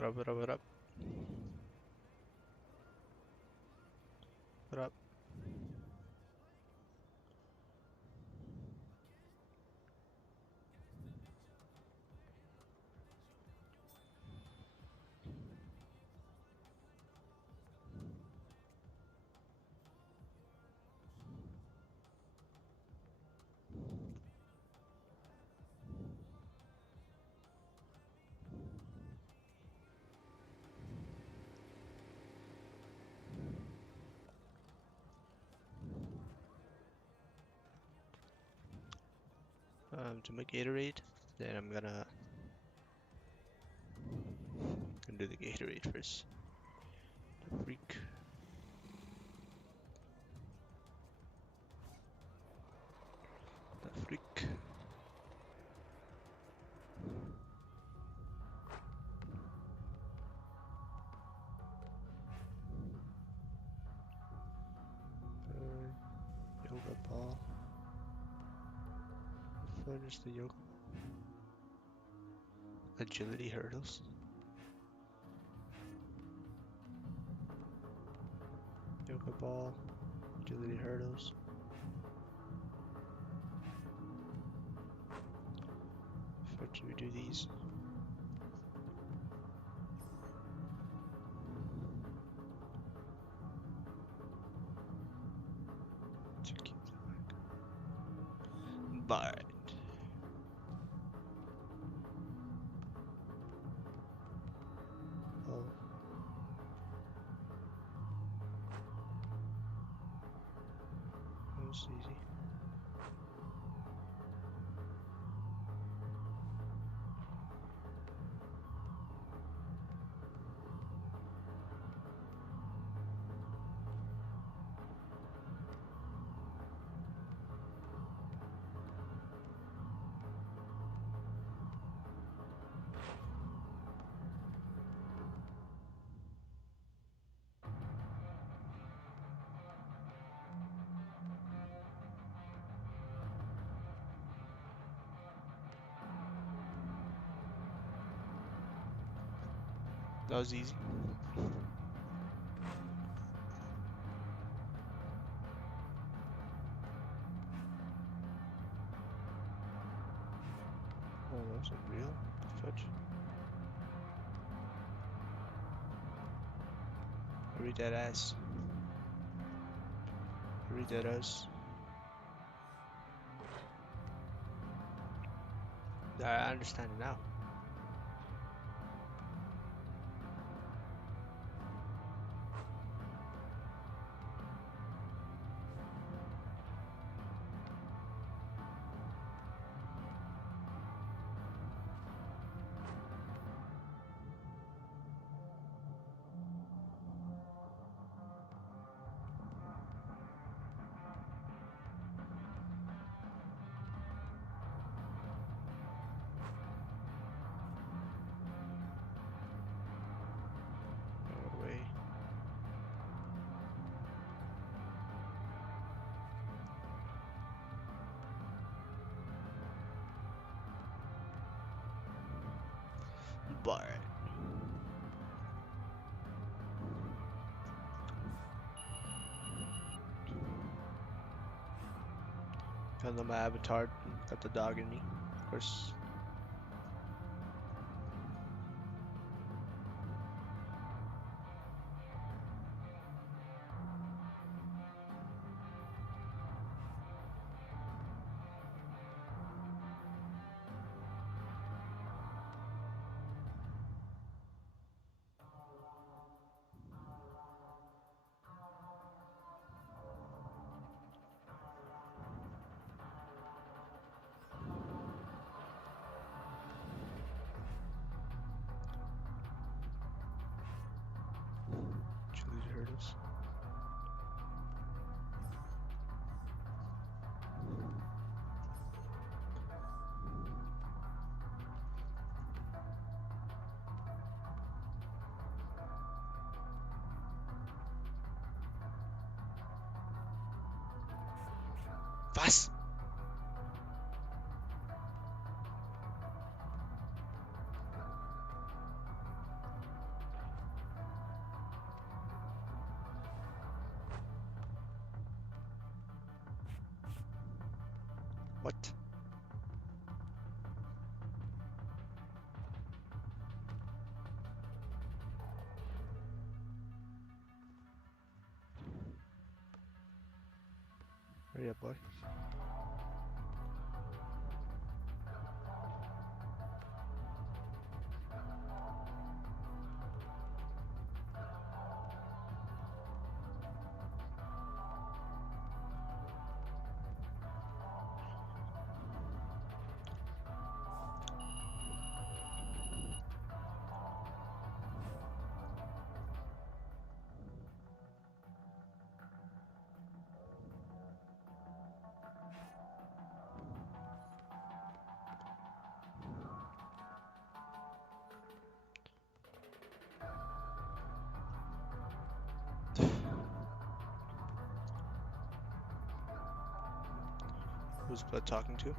What up, what up, what up? What up? To my Gatorade, then I'm gonna do the Gatorade first. The freak. The freak. Yoga ball. Finish the yoga. Agility hurdles. Yoga ball. Agility hurdles. How do we do these? To keep the bar. Oh. That was easy. That was easy. Oh, that was unreal. Fudge. Read that ass. Read that ass. I understand it now. No way. But I know my avatar got the dog in me, of course. Chili hurdles. Was? What? Hurry up, boy. Who's Blood talking to?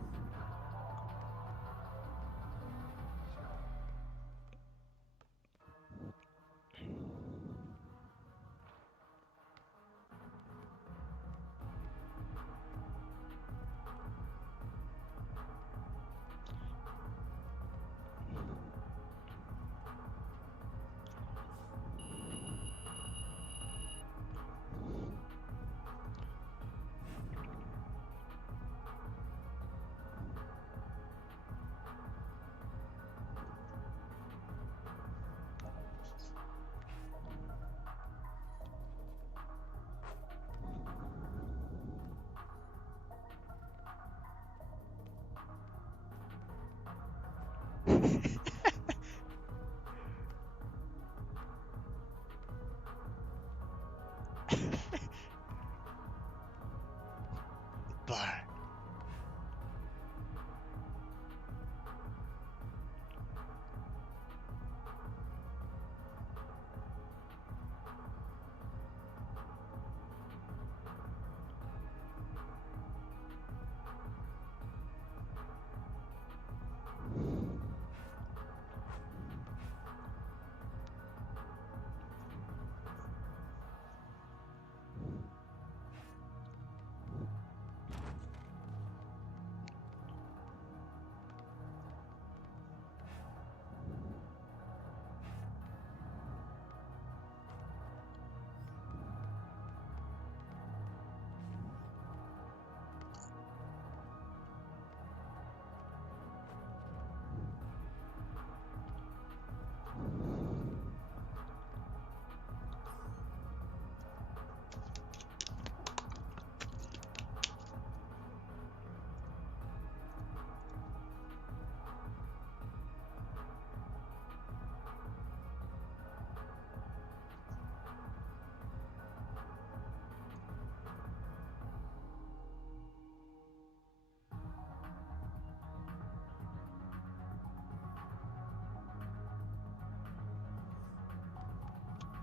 Bar.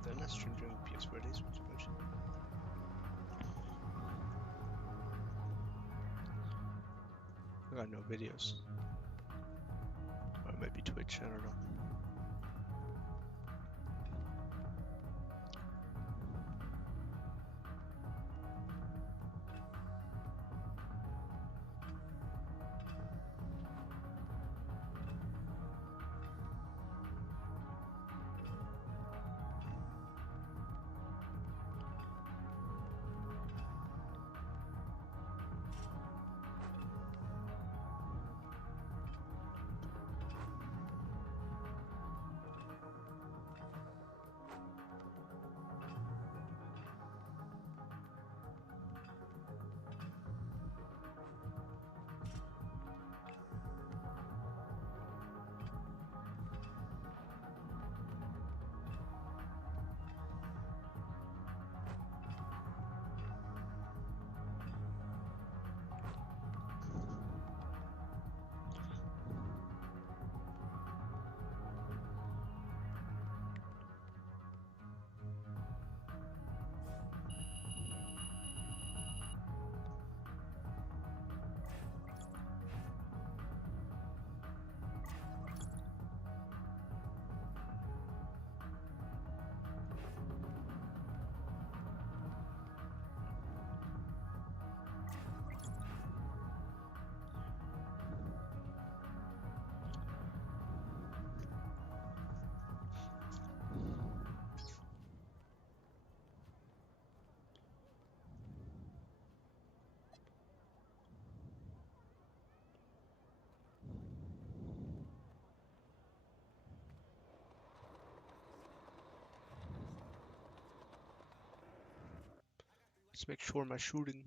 They're not stream during PS birthdays. What's the motion? I got no videos. Or it might be Twitch, I don't know. Let's make sure my shooting.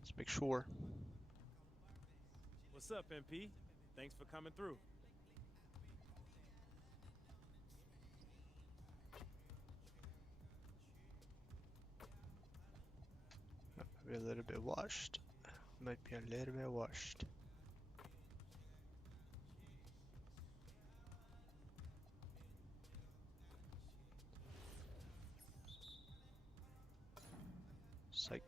Let's make sure. What's up, MP? Thanks for coming through. Maybe a little bit washed. Might be a little bit washed. Psych.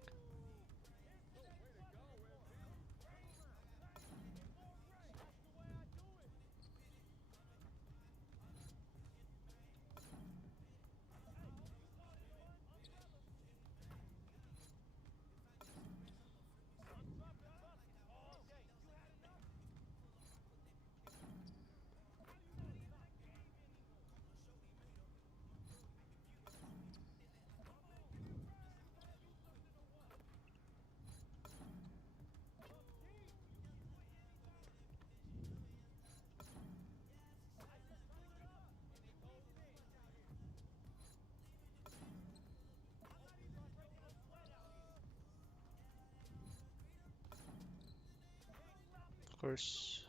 Of course.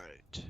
Alright.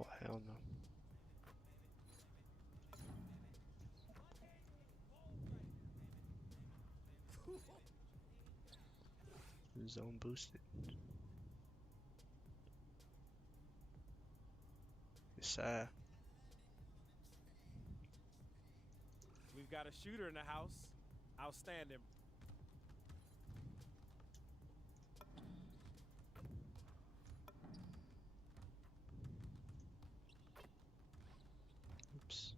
Oh, hell no. Zone boosted. Yes, We've got a shooter in the house. Outstanding. oops.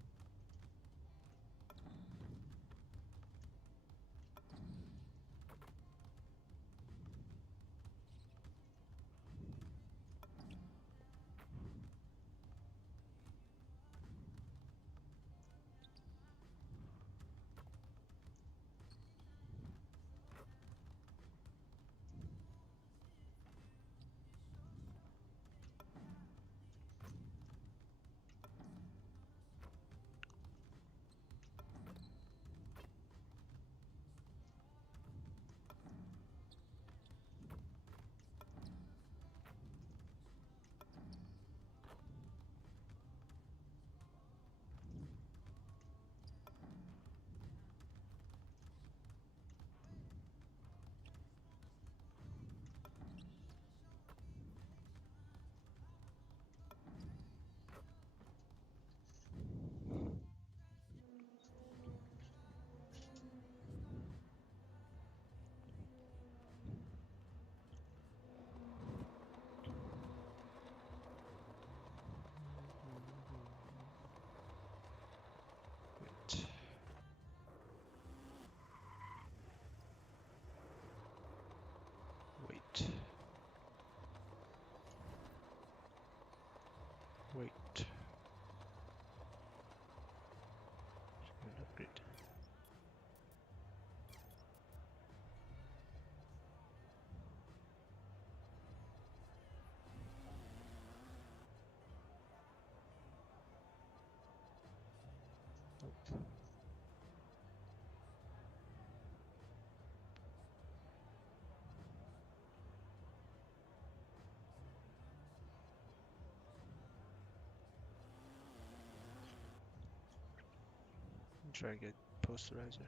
I'm trying to get posterizer.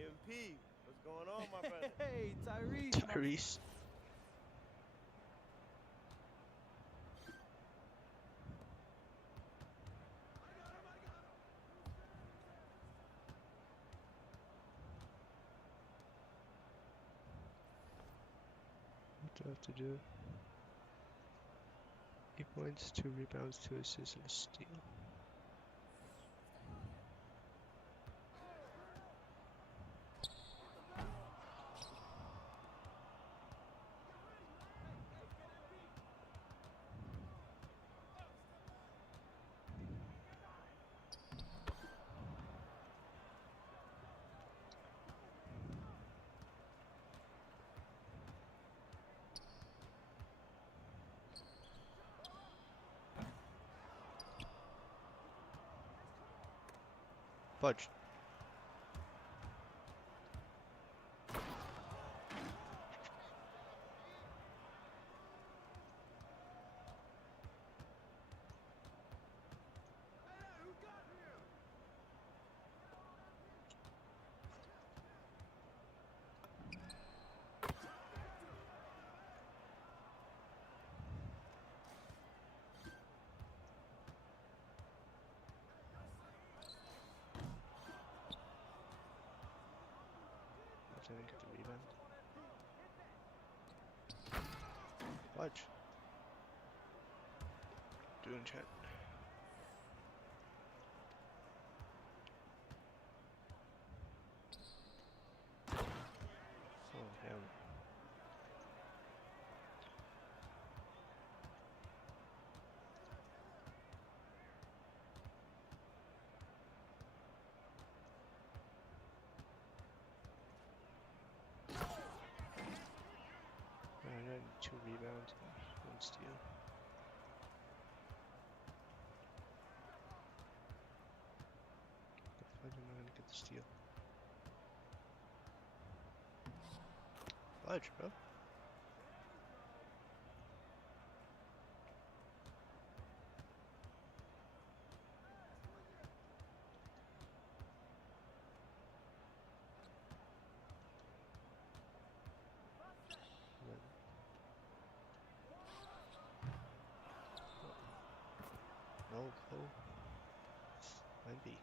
MP, what's going on, my brother? Hey, Tyrese. Tyrese. What do I have to do? 8 points, 2 rebounds, 2 assists, and a steal. Fudge. I didn't get the rebound. Fudge. Doing chat. Oh, hell. I got 2 rebounds and 1 steal. The fudge, am I gonna get the steal? Fudge, bro. No, no. Might be.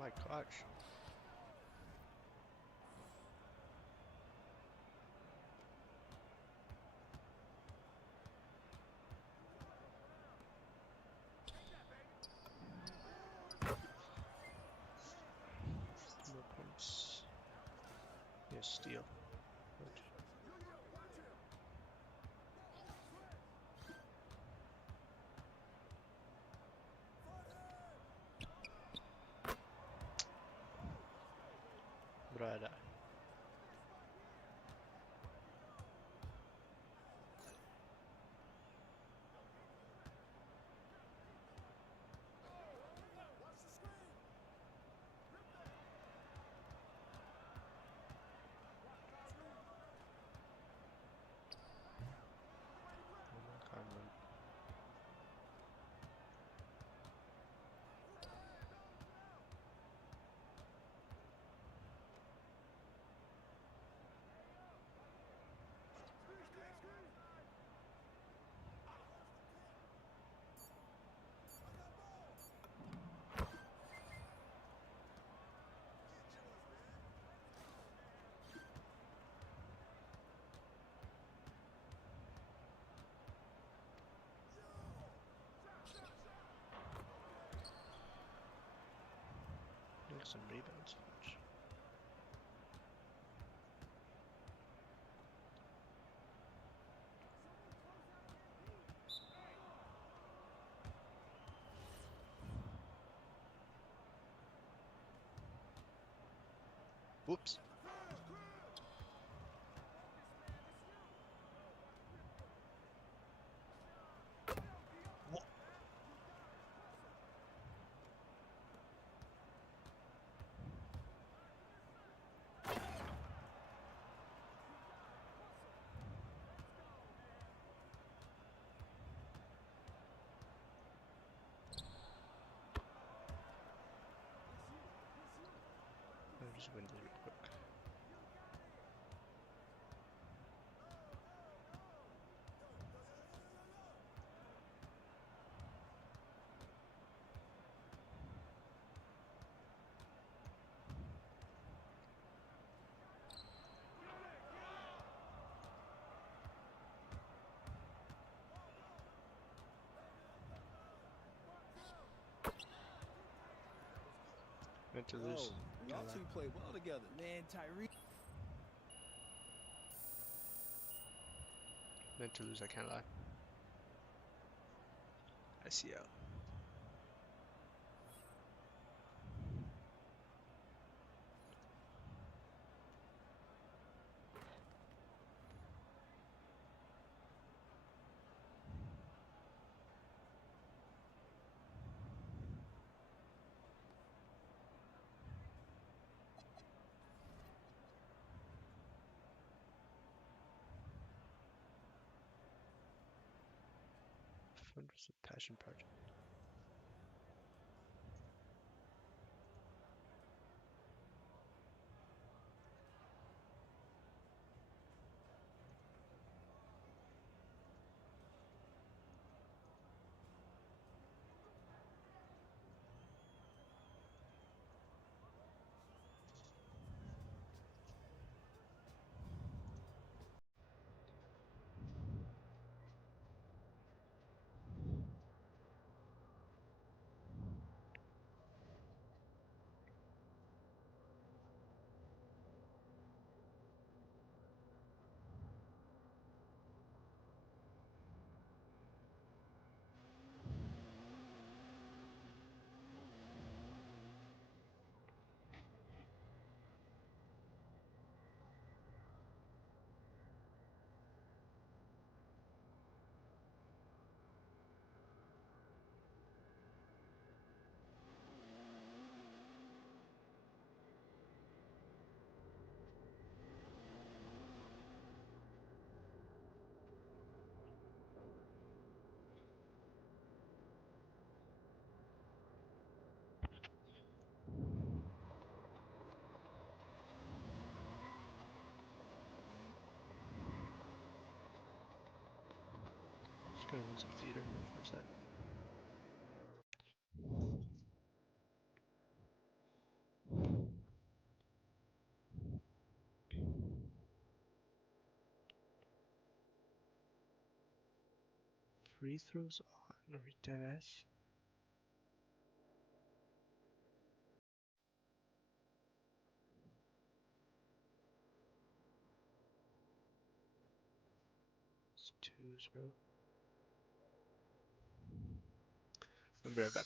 My gosh. More points. Yeah, steal. Fudge. some rebounds. Watch. Whoops. What? Let me just win this real quick. Meant to lose. Y'all Can't lie. two play well together. Man, Tyree. Meant to lose, I can't lie. ICL. Fun was a passion project. Just gonna win some theater for a sec. Free throws on Ritash. It's twos, bro. I'll be right back.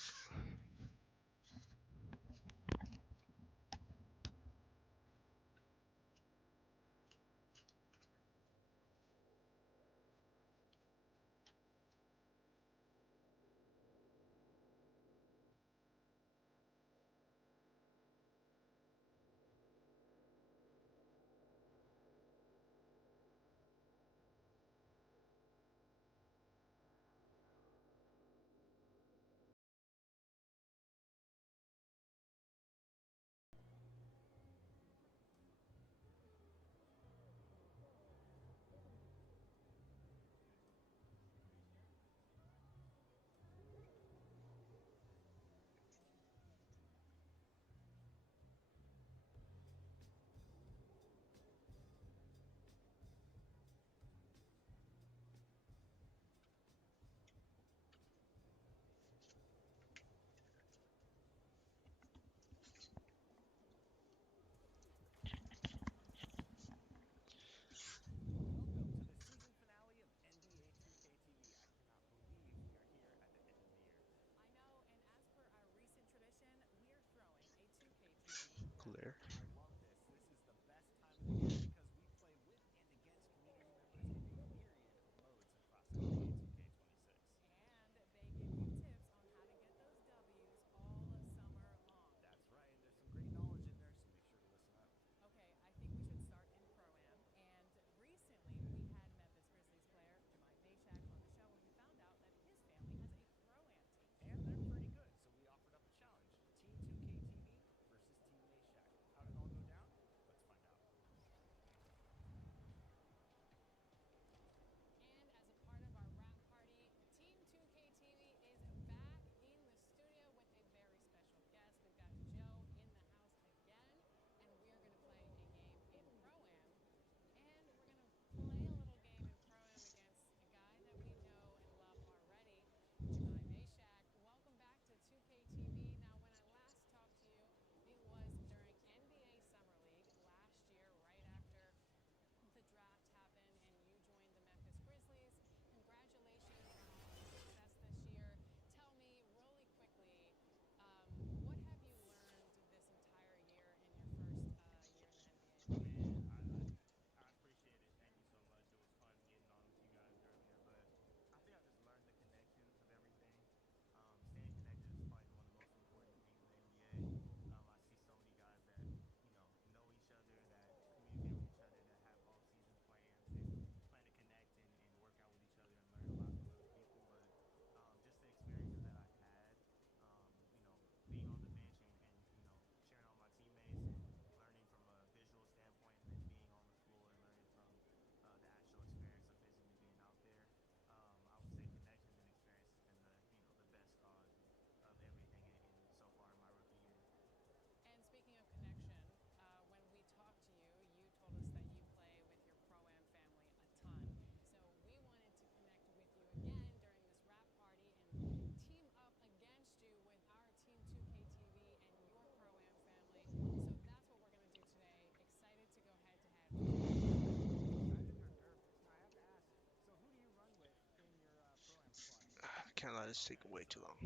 can't let this take way too long.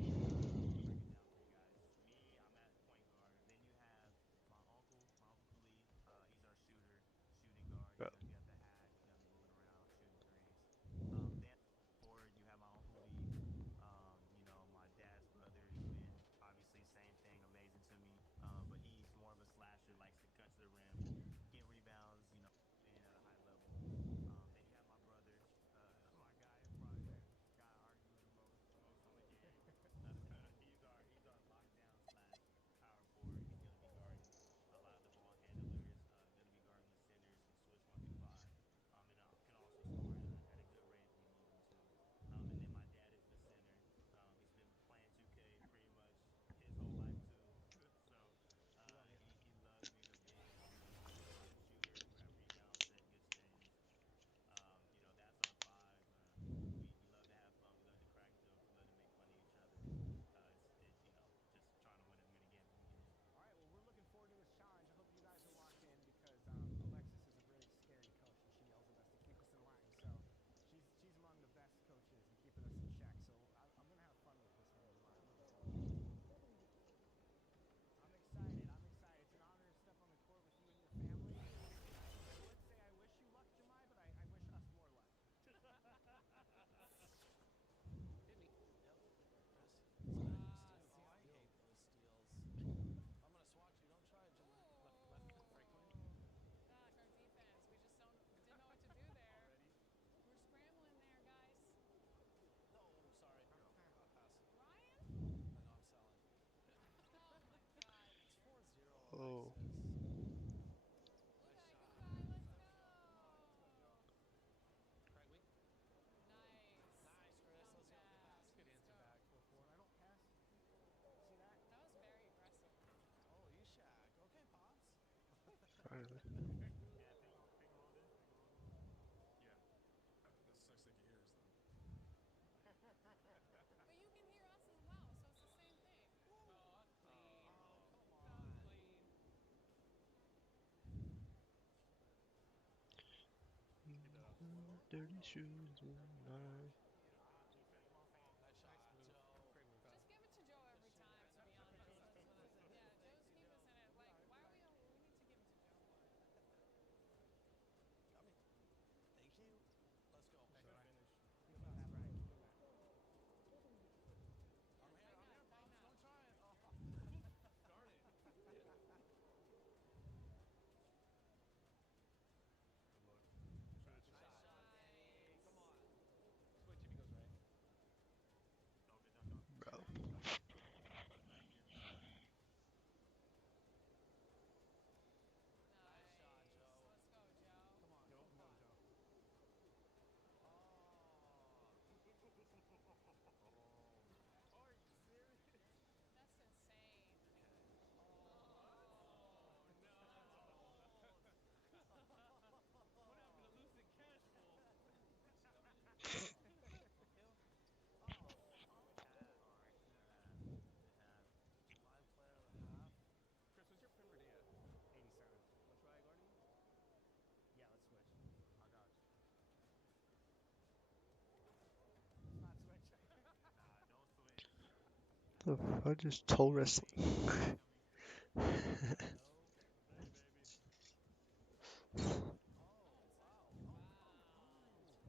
Break it down for you guys. Me, I'm at point guard. Then you have my uncle Khalid. He's our shooting guard. Bro. You got the hat. You got him moving around, shooting threes. Then forward, you have my uncle V. My dad's brother. He's been obviously same thing, amazing to me. But he's more of a slasher, likes to cut to the rim, get rebounds. Playing at a high level. Then you have my brother, my guy, probably the guy I argue with the most on the game. He's our lockdown slash power forward. He's going to be guarding a lot of the ball handlers. Going to be guarding the centers and switch 1 through 5. And can also score at a good rate if we need him to. And then my dad is the center. He's been playing 2K pretty much his whole life too. So he loves being a big, shooter, rebound, set good stands. That's our 5. We love to have fun. We love to crack jokes. We love to make fun of each other. It's just trying to win as many games as we can. All right, well, we're looking forward to this challenge. I hope you guys are locked in because Alexis is a really scary coach and she yells at us to keep us in line. So she's among the best coaches in keeping us in check. So I'm going to have fun with this one. I'm looking forward to it. I'm excited. It's an honor to step on the court with you and your family. I would say I wish you luck, Jemai, but I wish us more luck. Hit me. Yep. Chris. I hate those steals. I'm gonna swat you. Don't try it, Jemai. Left Franklin. Gosh, our defense. We just didn't know what to do there. Already? We're scrambling there, guys. No, sorry. I'll pass. Ryan? I know I'm selling. Oh my god. It's 4-0, Oh. Alexis. Uday, let's go. Craig weak. Nice. Nice, Chris. Don't Let's go. pass. Good answer back. Go for it. I don't pass. See that? That was very aggressive. Oh, you Shaq. Okay, Pops. Finally. Yeah, ping him on this. Yeah. That sucks like your ears, though. But you can hear us as well, so it's the same thing. Oh, clean. Oh, come that on. was clean. Dirty shoes in my... Nice shot, Joe. Great move. Just give it to Joe every time, to be honest. Yeah, Joe's keep us in it. Like, why are we need to give it to Joe more. Got me. Thank you. Let's go. Nice Good try. finish. Keep doing that, Brian. Keep doing that. I'm here. Bang Pops. that. Don't try it. Oh. Darn it. Good luck. Nice Nice shot. shot, Danny. Come on. Switch if he goes right. Don't get dunked on. Bro. Nice shot, Nice. Joe. Let's go, Joe. Come on. Joe, come on, Joe. Oh. Are you serious? That's insane. Oh. No. What happened to Lucid Cash Flow? Good half. 5 player of the half. Chris, what's your pin per day at? 87. Want to try guarding you? Yeah, let's switch. I got you. Let's not switch. Nah, don't switch. The fuck is toe wrestling? No. Hey, baby. Oh, wow. Wow. Oh, come on.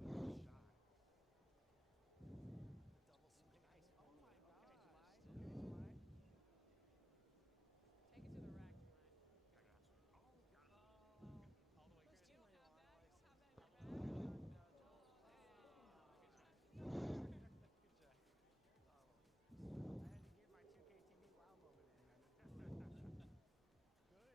Good shot. The double switch. Nice. Oh my Okay, gosh. Jemai. Dude. Okay, Jemai. Take it to the rack, Jemai. I got you. Oh, God. All the way, You Chris. don't have that? You don't have that in your I bag? got it, Joe. Good try. Good check. I had to get my 2K TV wow moment in. Good.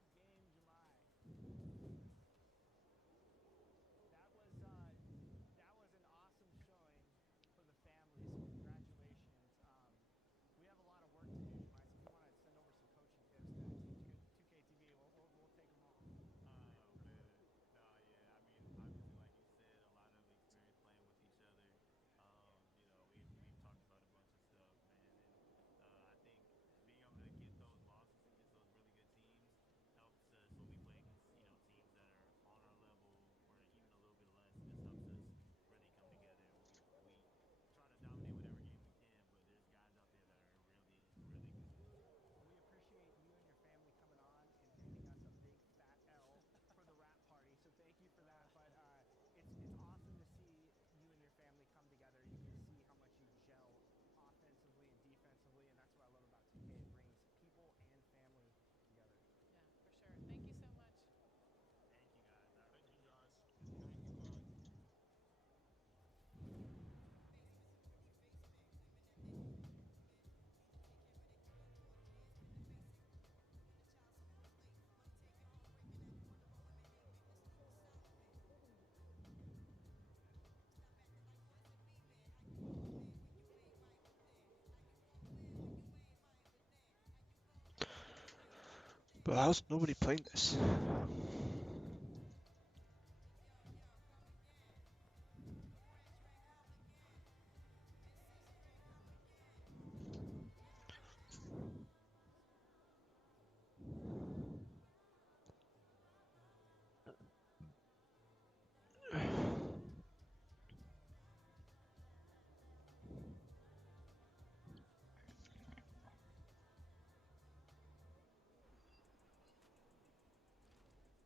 But how's nobody playing this?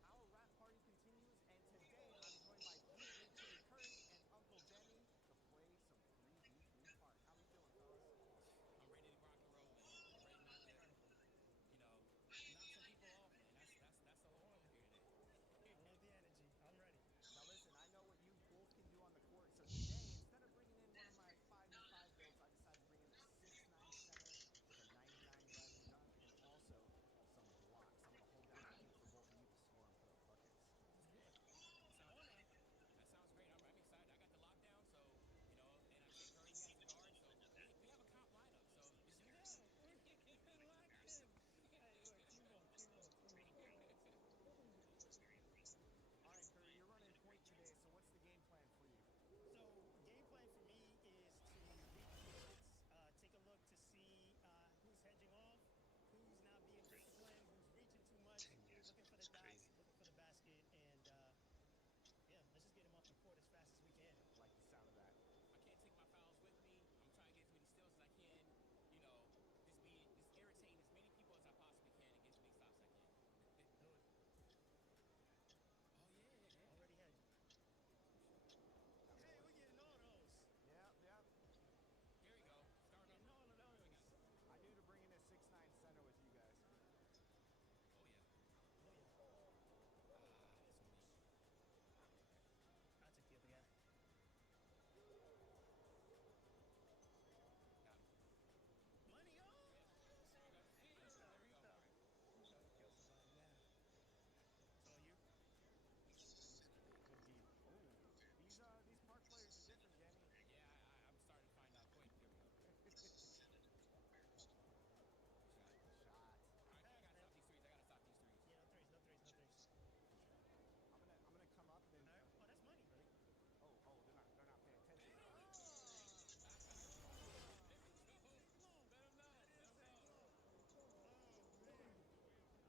Our rap party continues, and today I'm joined by Pete, Big Chili Curry, and Uncle Denny to play some 3v3 Park. How we feeling, fellas? I'm ready to rock and roll, man. I'm ready not to, you know, knock some people off, man. That's the whole goal here today. I love the energy. I'm ready. Now listen, I know what you both can do on the court, so today, instead of bringing in one of my 5v5 builds, I decided to bring in a 6'9" center with a 99 driving dunk and also some blocks. I'm going to hold down the paint for both of you to score and put up buckets. Let's do it. That sounds great. I'm excited. I got the lockdown, so you know, and I take Curry as the guard, so we have a comp lineup. So it's just No, we're locked in. Hey, look, team up. All right, Curry, you're running point today, so what's the game plan for you? So game plan for me is to read defense, take a look to see who's hedging off, who's not being disciplined, who's reaching too much, looking for the It's dots, crazy. looking for the basket, and yeah, let's just get him off the court as fast as we can. I like the sound of that. I can't take my fouls with me. I'm trying to get as many steals as I can. You know, just irritating as many people as I possibly can and get as many stops as I can. Do it. Oh yeah. Already hedging. For sure. Hey, we're getting all those. Yep, yep. Here we go. Starting Getting over. all of Here we those. go. I knew to bring in a 6'9" center with you guys. Oh yeah. Oh yeah. That's on me. I'll take the other guy. Got him. Money on. There we go. There we go. All right. I'm trying to kill somebody now. It's all you. Good D. Oh, these park players are different, Denny. Yeah, I'm starting to find out quick. Here we go. Good shot. Good shot. All right, I gotta stop these threes. Yeah, no threes. I'm gonna come up and then. All right. Oh, that's money, buddy. Oh, they're not paying attention. There we go. Let him know. That Let is him a know. blow. Oh man. I knew it was coming. Oh, that's a steal.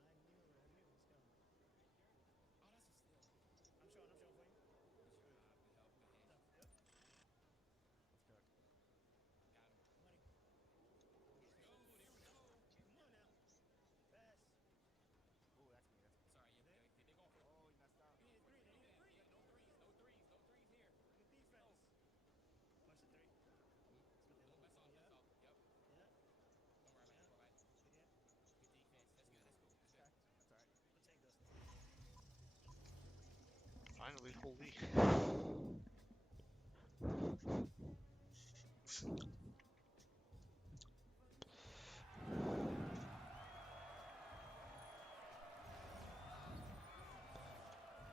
I'm showing for you. Good job. Good help. Good Good hand. stuff. Yep. Let's cook. Got him. Money. Let's go. There we go. Come on now. Pass. Oh, that's me. Sorry, Is it? they're going for it. Oh, you messed up. They need a three. They need a three. Yeah, no threes here. Good defense. Watch the three. That's what they're Boom, looking that's for. all. That's Yeah. all. Yep. Yeah. Don't worry about it. Don't worry about it. Good hand. Good defense. That's good. That's cool. That's good. Okay, that's all right. We'll take Dustin. Finally, holy.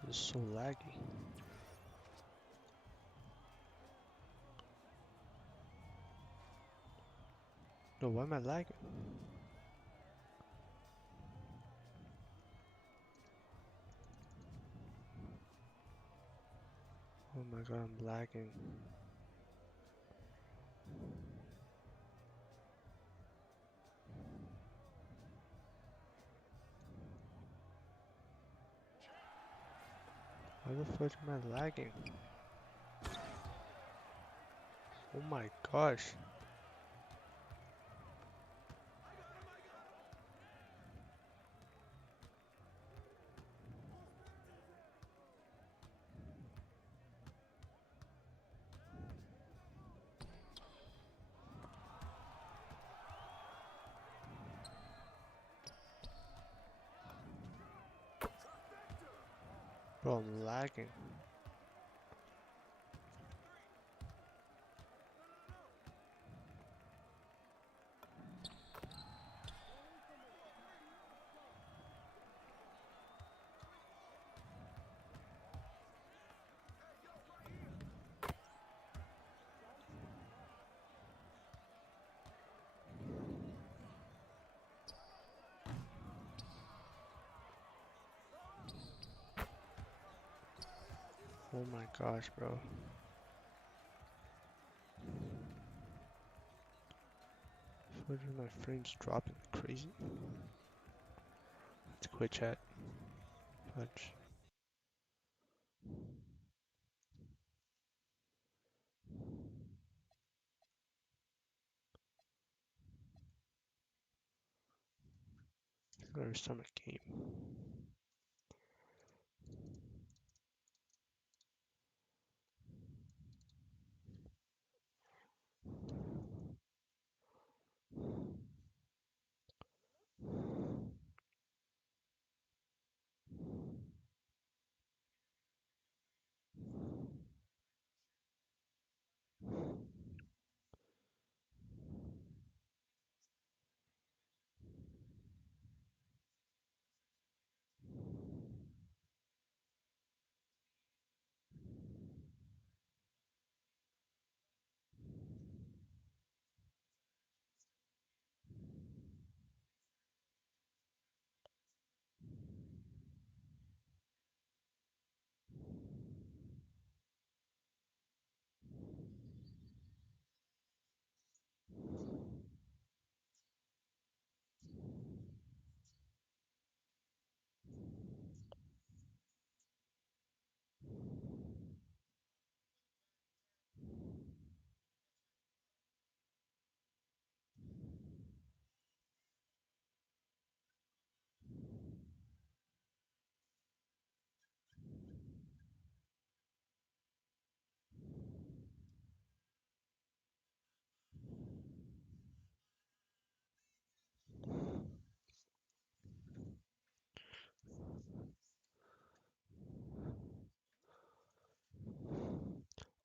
This is so laggy. No, why am I lagging? Oh my god, I'm lagging. Why the fuck am I lagging? Oh my gosh. Bro, I'm lagging. Oh my gosh, bro. What are my frames dropping like crazy? Let's quit chat. Punch. Gotta restart my game.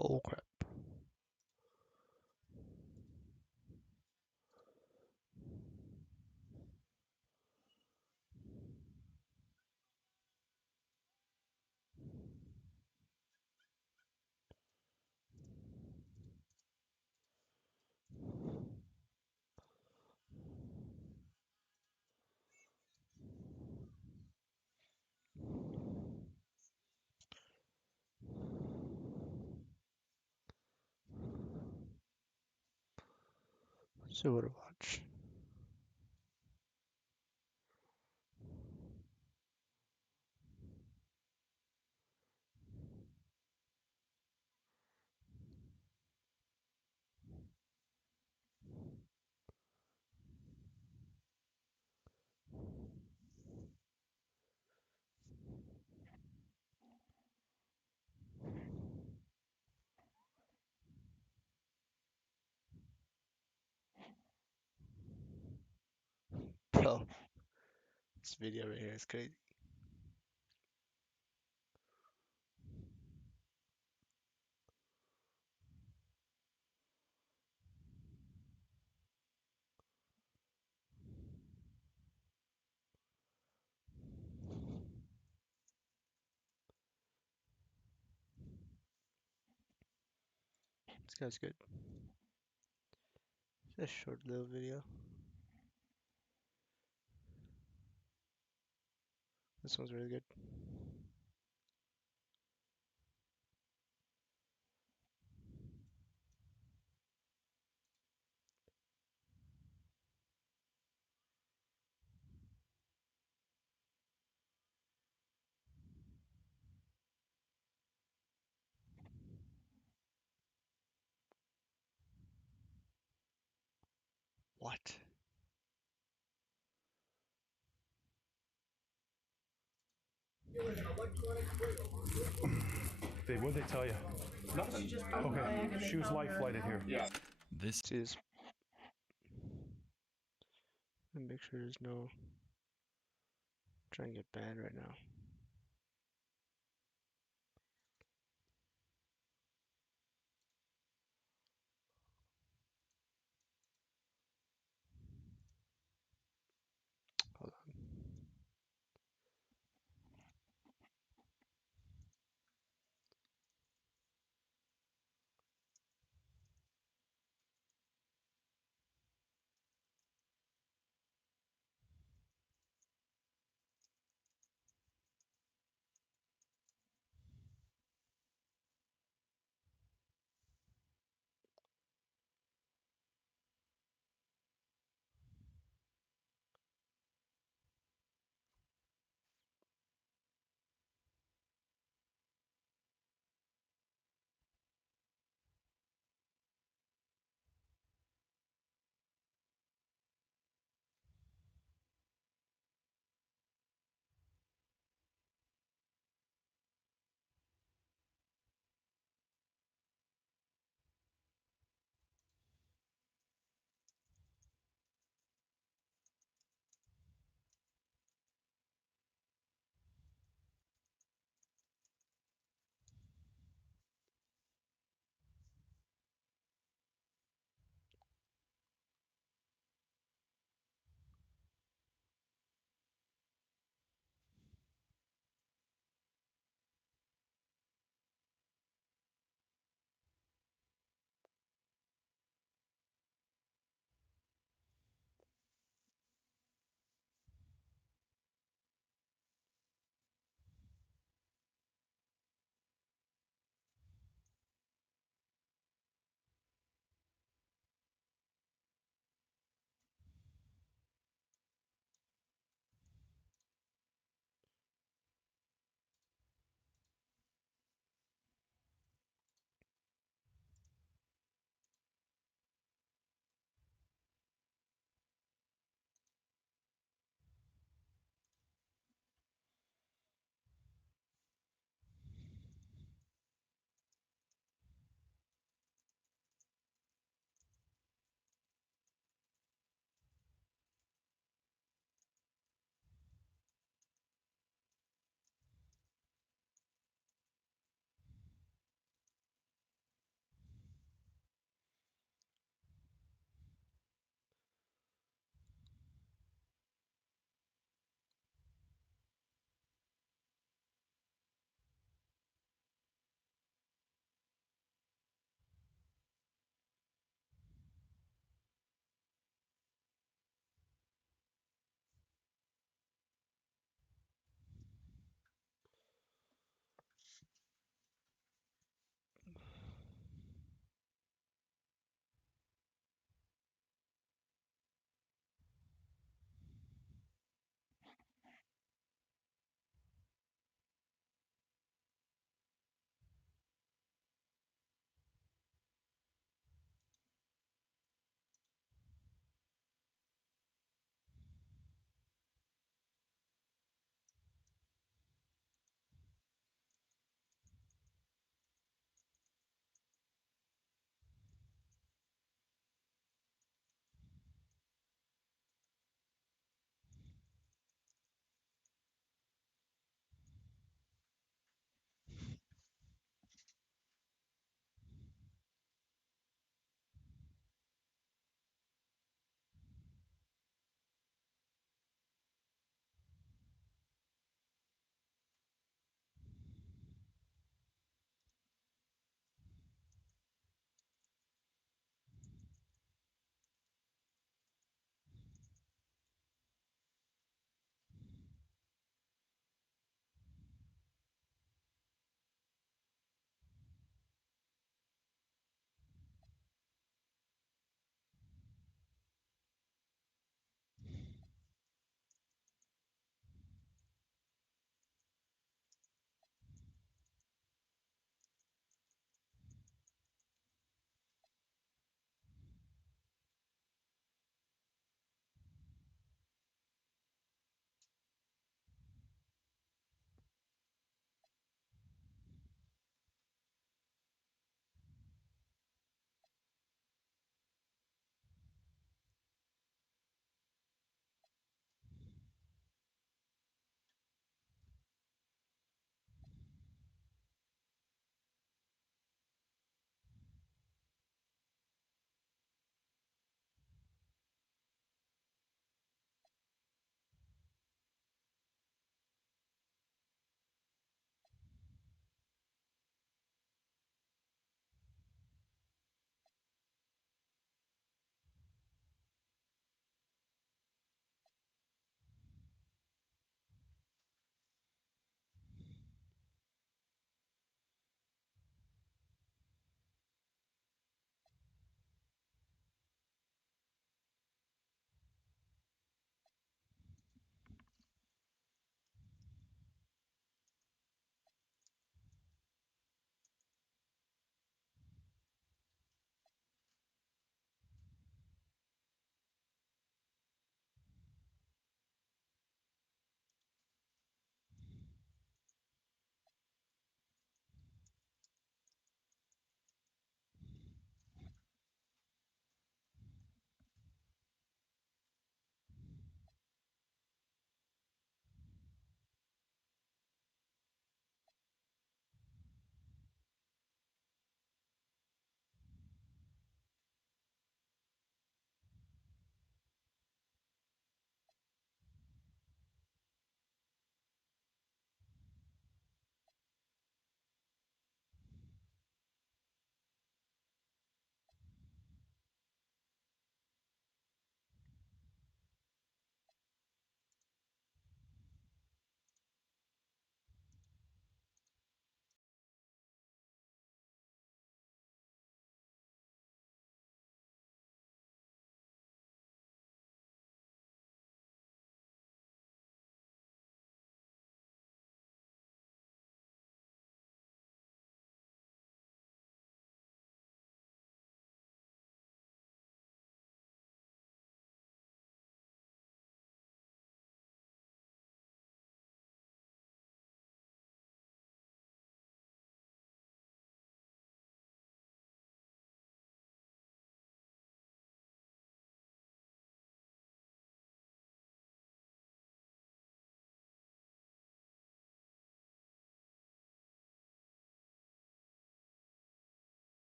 Oh crap. So what to watch? Bro, this video right here is crazy. This guy's good. It's a short little video. This one's really good. What? Babe, what'd they tell you? Nothing. Okay, shoes life flighted here. Yeah. This is. And make sure there's no. Trying to get banned right now. Hold on.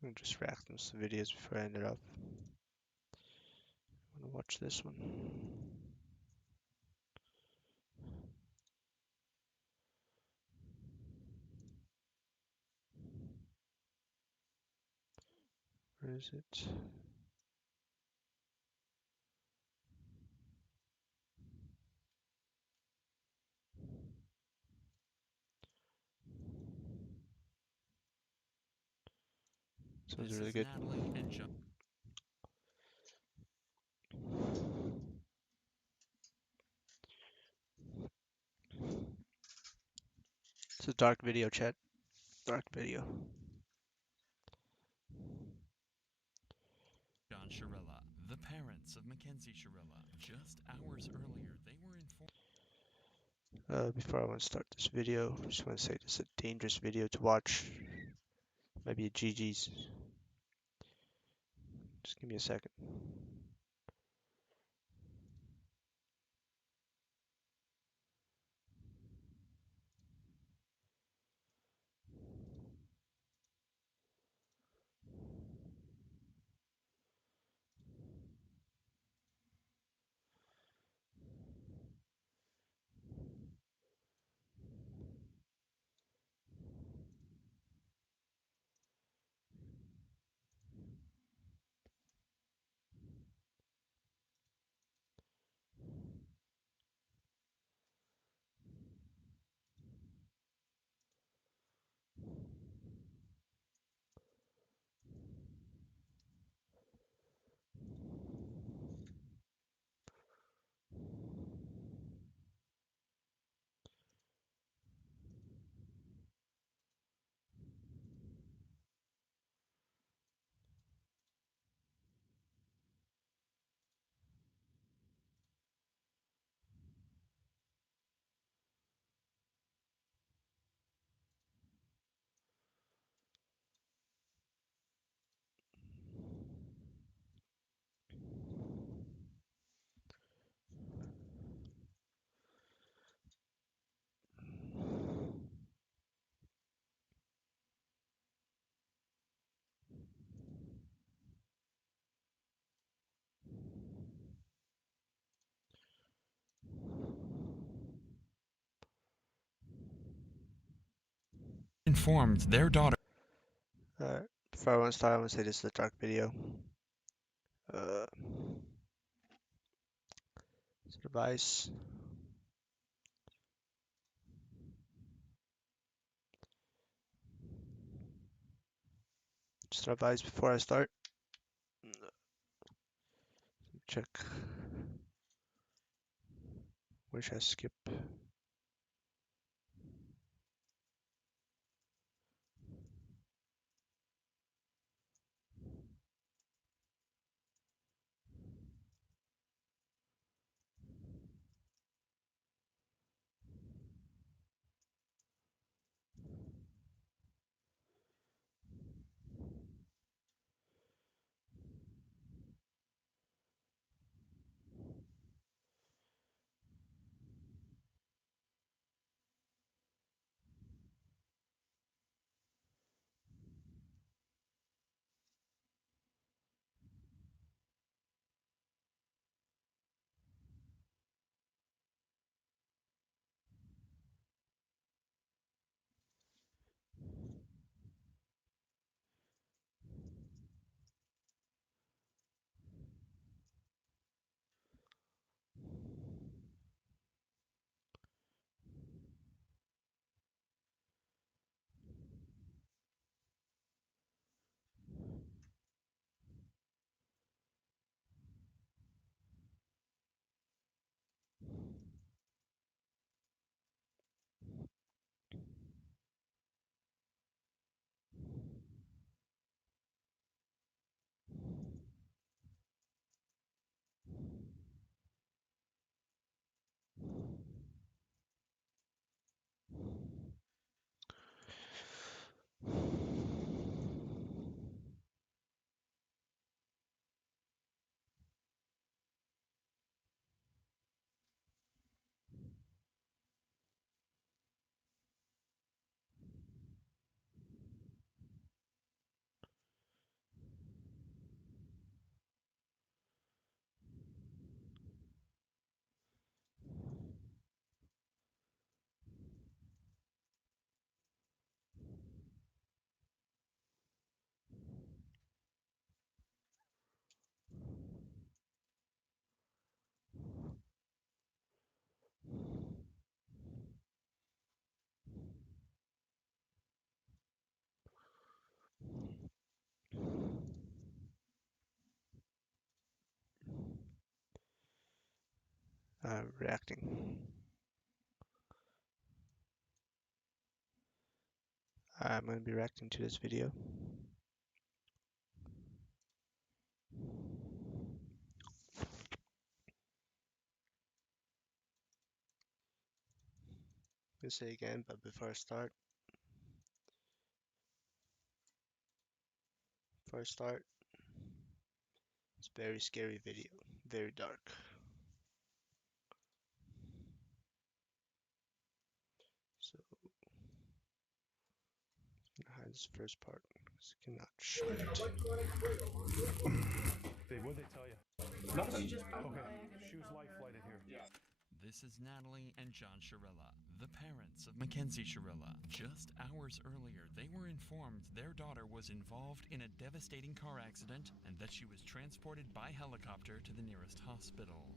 I'm gonna just react to some videos before I end it up. I'm gonna watch this one. Where is it? Sounds really good. Natalie and John. It's a dark video, chat. Dark video. John Shirella, the parents of Mackenzie Shirella. Just hours earlier, they were informed. Before I want to start this video, I just want to say this is a dangerous video to watch. Might be a GG's. Just give me a second. Informed their daughter. Before I want to start, I want to say this is a dark video. It's advice. Just advice before I start. Check. Where should I skip? reacting. I'm going to be reacting to this video. I'll say again, but before I start, it's a very scary video, very dark. So, I'm gonna hide this first part because I cannot show it. Babe, what'd they tell you? Nothing. Okay. Shoes life flighted here. Yeah. This is Natalie and John Shirilla, the parents of Mackenzie Shirilla. Just hours earlier, they were informed their daughter was involved in a devastating car accident and that she was transported by helicopter to the nearest hospital.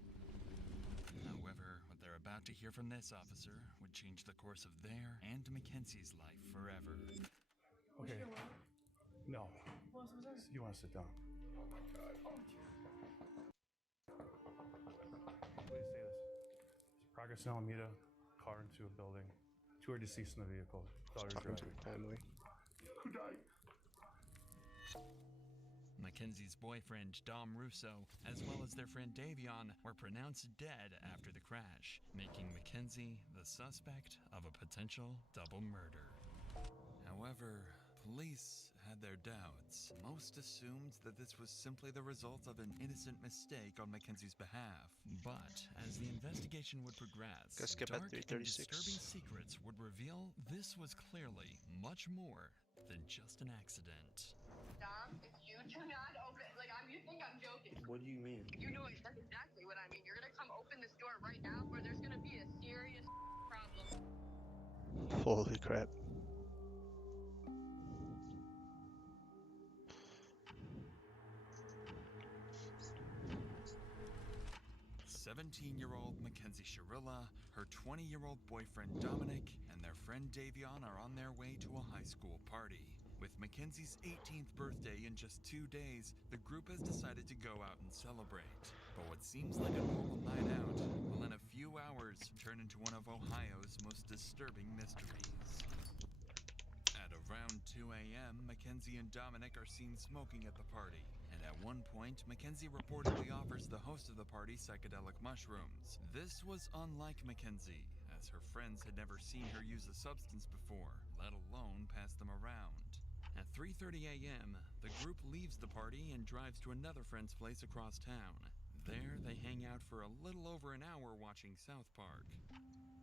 However, what they're about to hear from this officer would change the course of their and Mackenzie's life forever. Okay. No. You want to sit down? Please say this. Progress in Alameda, car into a building. 2 are deceased in the vehicle. Daughter's Talking to driving. the family. Who died? Mackenzie's boyfriend, Dom Russo, as well as their friend Davion, were pronounced dead after the crash, making Mackenzie the suspect of a potential double murder. However, police had their doubts. Most assumed that this was simply the result of an innocent mistake on Mackenzie's behalf. But as the investigation would progress, Gotta skip at dark and 3:36. disturbing secrets would reveal this was clearly much more than just an accident. Dom, if you do not open, you think I'm joking. What do you mean? You know it. That's exactly what I mean. You're gonna come open this door right now, or there's gonna be a serious problem. Holy crap. 17-year-old Mackenzie Shirilla, her 20-year-old boyfriend Dominic, and their friend Davion are on their way to a high school party. With Mackenzie's 18th birthday in just 2 days, the group has decided to go out and celebrate. But what seems like a normal night out will in a few hours turn into one of Ohio's most disturbing mysteries. At around 2 a.m., Mackenzie and Dominic are seen smoking at the party. And at one point, Mackenzie reportedly offers the host of the party psychedelic mushrooms. This was unlike Mackenzie, as her friends had never seen her use the substance before, let alone pass them around. At 3:30 a.m., the group leaves the party and drives to another friend's place across town. There, they hang out for a little over an hour watching South Park.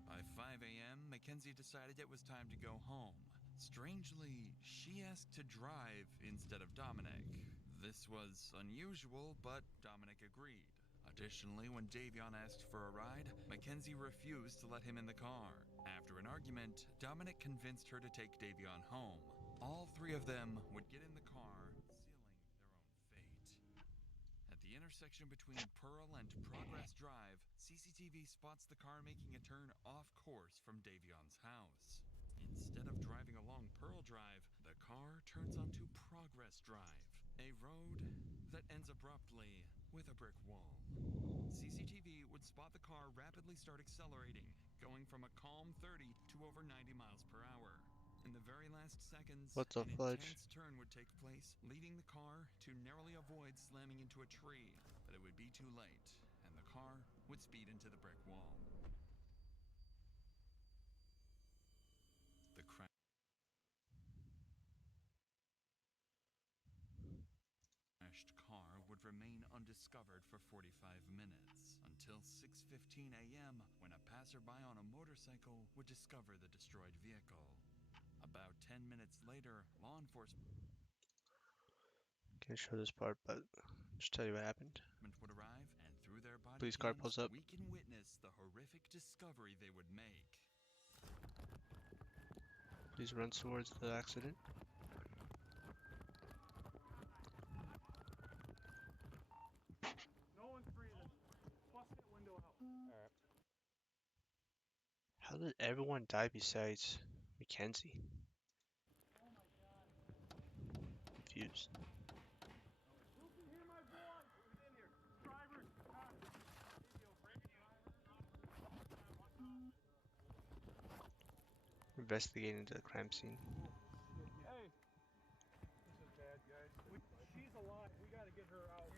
By 5 a.m., Mackenzie decided it was time to go home. Strangely, she asked to drive instead of Dominic. This was unusual, but Dominic agreed. Additionally, when Davion asked for a ride, Mackenzie refused to let him in the car. After an argument, Dominic convinced her to take Davion home. All three of them would get in the car, sealing their own fate. At the intersection between Pearl and Progress Drive, CCTV spots the car making a turn off course from Davion's house. Instead of driving along Pearl Drive, the car turns onto Progress Drive, a road that ends abruptly with a brick wall. CCTV would spot the car rapidly start accelerating, going from a calm 30 to over 90 miles per hour. In the very last seconds, What the an fudge? intense turn would take place, leading the car to narrowly avoid slamming into a tree. But it would be too late, and the car would speed into the brick wall. The crashed car would remain undiscovered for 45 minutes, until 6:15 a.m. when a passerby on a motorcycle would discover the destroyed vehicle. About 10 minutes later, law enforcement Can't show this part, but just tell you what happened. would arrive, and through their body Police car cams, pulls up. we can witness the horrific discovery they would make. Please run towards the accident. No one's breathing. Bust that window out. Alright. How did everyone die besides Mackenzie? Confused. Who can hear my voice? Who's in here? Drivers. Investigating the crime scene. Hey, this is bad, guys. She's alive. We gotta get her out. All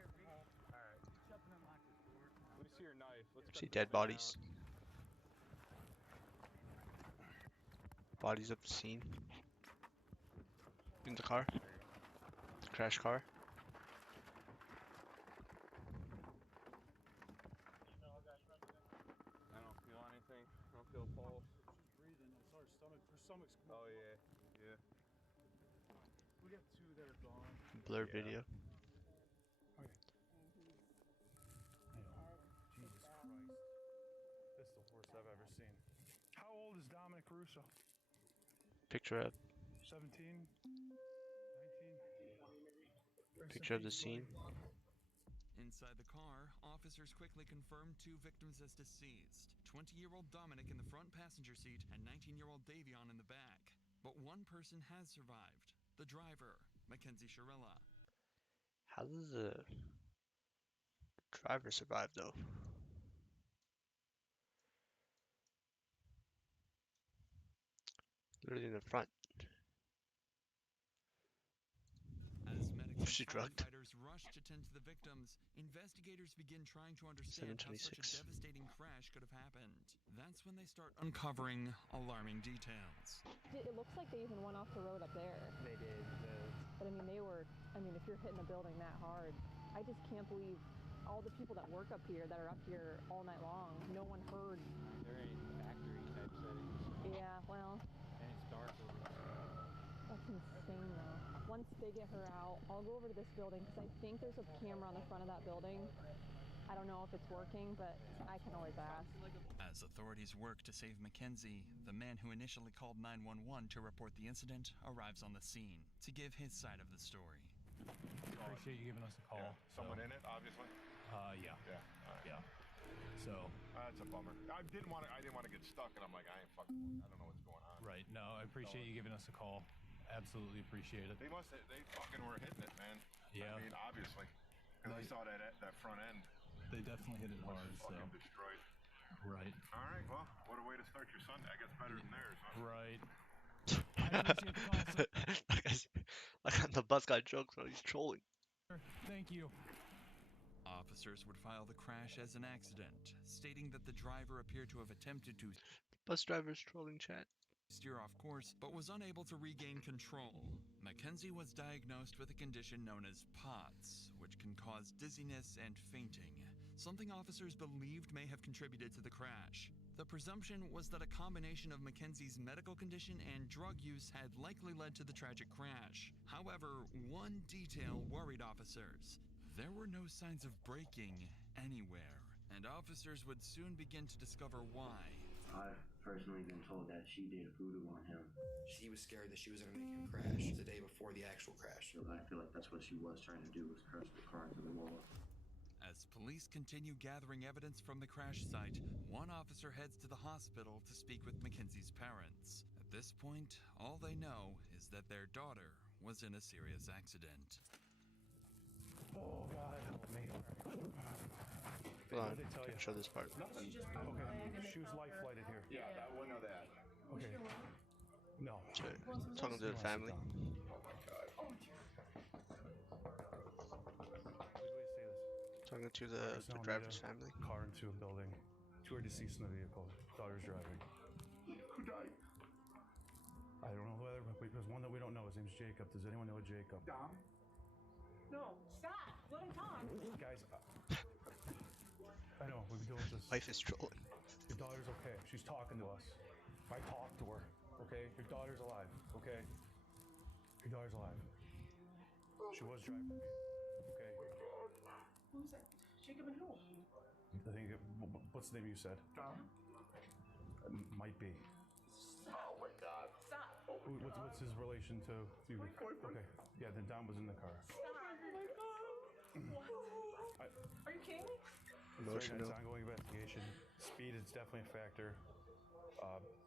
right. Shut and unlock this door. Let me see your knife. Let's cut See this dead thing bodies. out. Bodies of the scene. In the car. The crash car. I don't feel anything. I don't feel a pulse. She's breathing. I saw her stomach. Her stomach's. Oh yeah, yeah. We got two that are gone. Blurred video. Okay. Jesus Christ. This is the worst I've ever seen. How old is Dominic Russo? Picture of 17? 19? picture of the scene. Inside the car, officers quickly confirmed 2 victims as deceased. 20-year-old Dominic in the front passenger seat and 19-year-old Davion in the back. But one person has survived. The driver, Mackenzie Shirilla. How does the driver survive though? Literally in the front. As medics She and drugged. firefighters rush to tend to the victims, investigators begin trying to understand how such a 726. devastating crash could have happened. That's when they start uncovering alarming details. It looks like they even went off the road up there. They did. But I mean, if you're hitting a building that hard, I just can't believe all the people that work up here that are up here all night long. No one heard. They're in factory type settings, Yeah, well, and it's dark over there. that's insane though. Once they get her out, I'll go over to this building because I think there's a camera on the front of that building. I don't know if it's working, but I can always ask. As authorities work to save Mackenzie, the man who initially called 911 to report the incident arrives on the scene to give his side of the story. Appreciate you giving us a call. Yeah. Someone in it, obviously. Yeah. Yeah. All right. Yeah. So. That's a bummer. I didn't want to get stuck, and I'm like, I ain't fucking. I don't know what's going on. Right. No, I appreciate you giving us a call. Absolutely appreciate it. They fucking were hitting it, man. Yeah. I mean, obviously, because I saw that front end. They definitely hit it hard. So. Fucking destroyed. Right. All right. Well, what a way to start your Sunday. I guess better than theirs, huh? Right. like on the bus guy jokes, bro. He's trolling. Thank you. Officers would file the crash as an accident, stating that the driver appeared to have attempted to Bus driver's trolling chat. steer off course, but was unable to regain control. Mackenzie was diagnosed with a condition known as POTS, which can cause dizziness and fainting, something officers believed may have contributed to the crash. The presumption was that a combination of Mackenzie's medical condition and drug use had likely led to the tragic crash. However, one detail worried officers. There were no signs of braking anywhere, and officers would soon begin to discover why. I've personally been told that she did voodoo on him. She was scared that she was going to make him crash the day before the actual crash. So I feel like that's what she was trying to do, was crash the car into the wall. As police continue gathering evidence from the crash site, one officer heads to the hospital to speak with Mackenzie's parents. At this point, all they know is that their daughter was in a serious accident. Oh, God, help me. Hold on, can show this part. Nothing. Okay, she was life flighted here. Yeah, I wouldn't know that. Okay. No. Sorry. Talking to the family. Talking to the driver's family. Car into a building. 2 are deceased in the vehicle. Daughter's driving. Who died? I don't know whether, but there's one that we don't know. His name's Jacob. Does anyone know a Jacob? Dom? No, stop. Let him talk. Guys, I know, we've been doing this. Wife is trolling. Your daughter's okay. She's talking to us. I talked to her. Okay? Your daughter's alive. Okay? Your daughter's alive. She was driving. Okay? Who's that? Jacob and who? I think, what's the name you said? Dom? Might be. Oh my God. Stop. What's his relation to you? My boyfriend. Okay. Yeah, then Dom was in the car. Stop. Oh my God. Are you kidding me? Emotional. It's ongoing investigation. Speed is definitely a factor.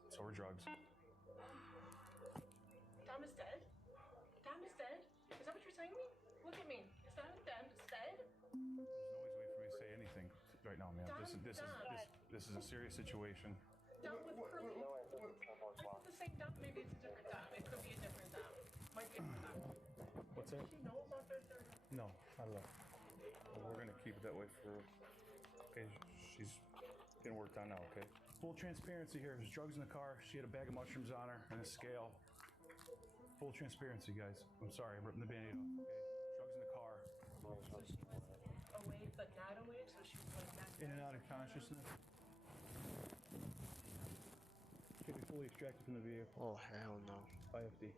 So are drugs. Dom is dead? Dom is dead? Is that what you're saying to me? Look at me. Is that Dom is dead? There's no easy way for me to say anything right now, man. This is a serious situation. Dumb with curly. It's the same dumb. Maybe it's a different dumb. It could be a different dumb. Might be a different dumb. What's that? Does she know about their third? No, not at all. Well, we're gonna keep it that way for. Okay, she's getting worked on now. Okay. Full transparency here. There's drugs in the car. She had a bag of mushrooms on her and a scale. Full transparency, guys. I'm sorry, I'm ripping the band-aid off. Okay. Drugs in the car. So she was awake, but not awake. So she was like not. In and out of consciousness. Can be fully extracted from the vehicle. Oh hell no. IFD.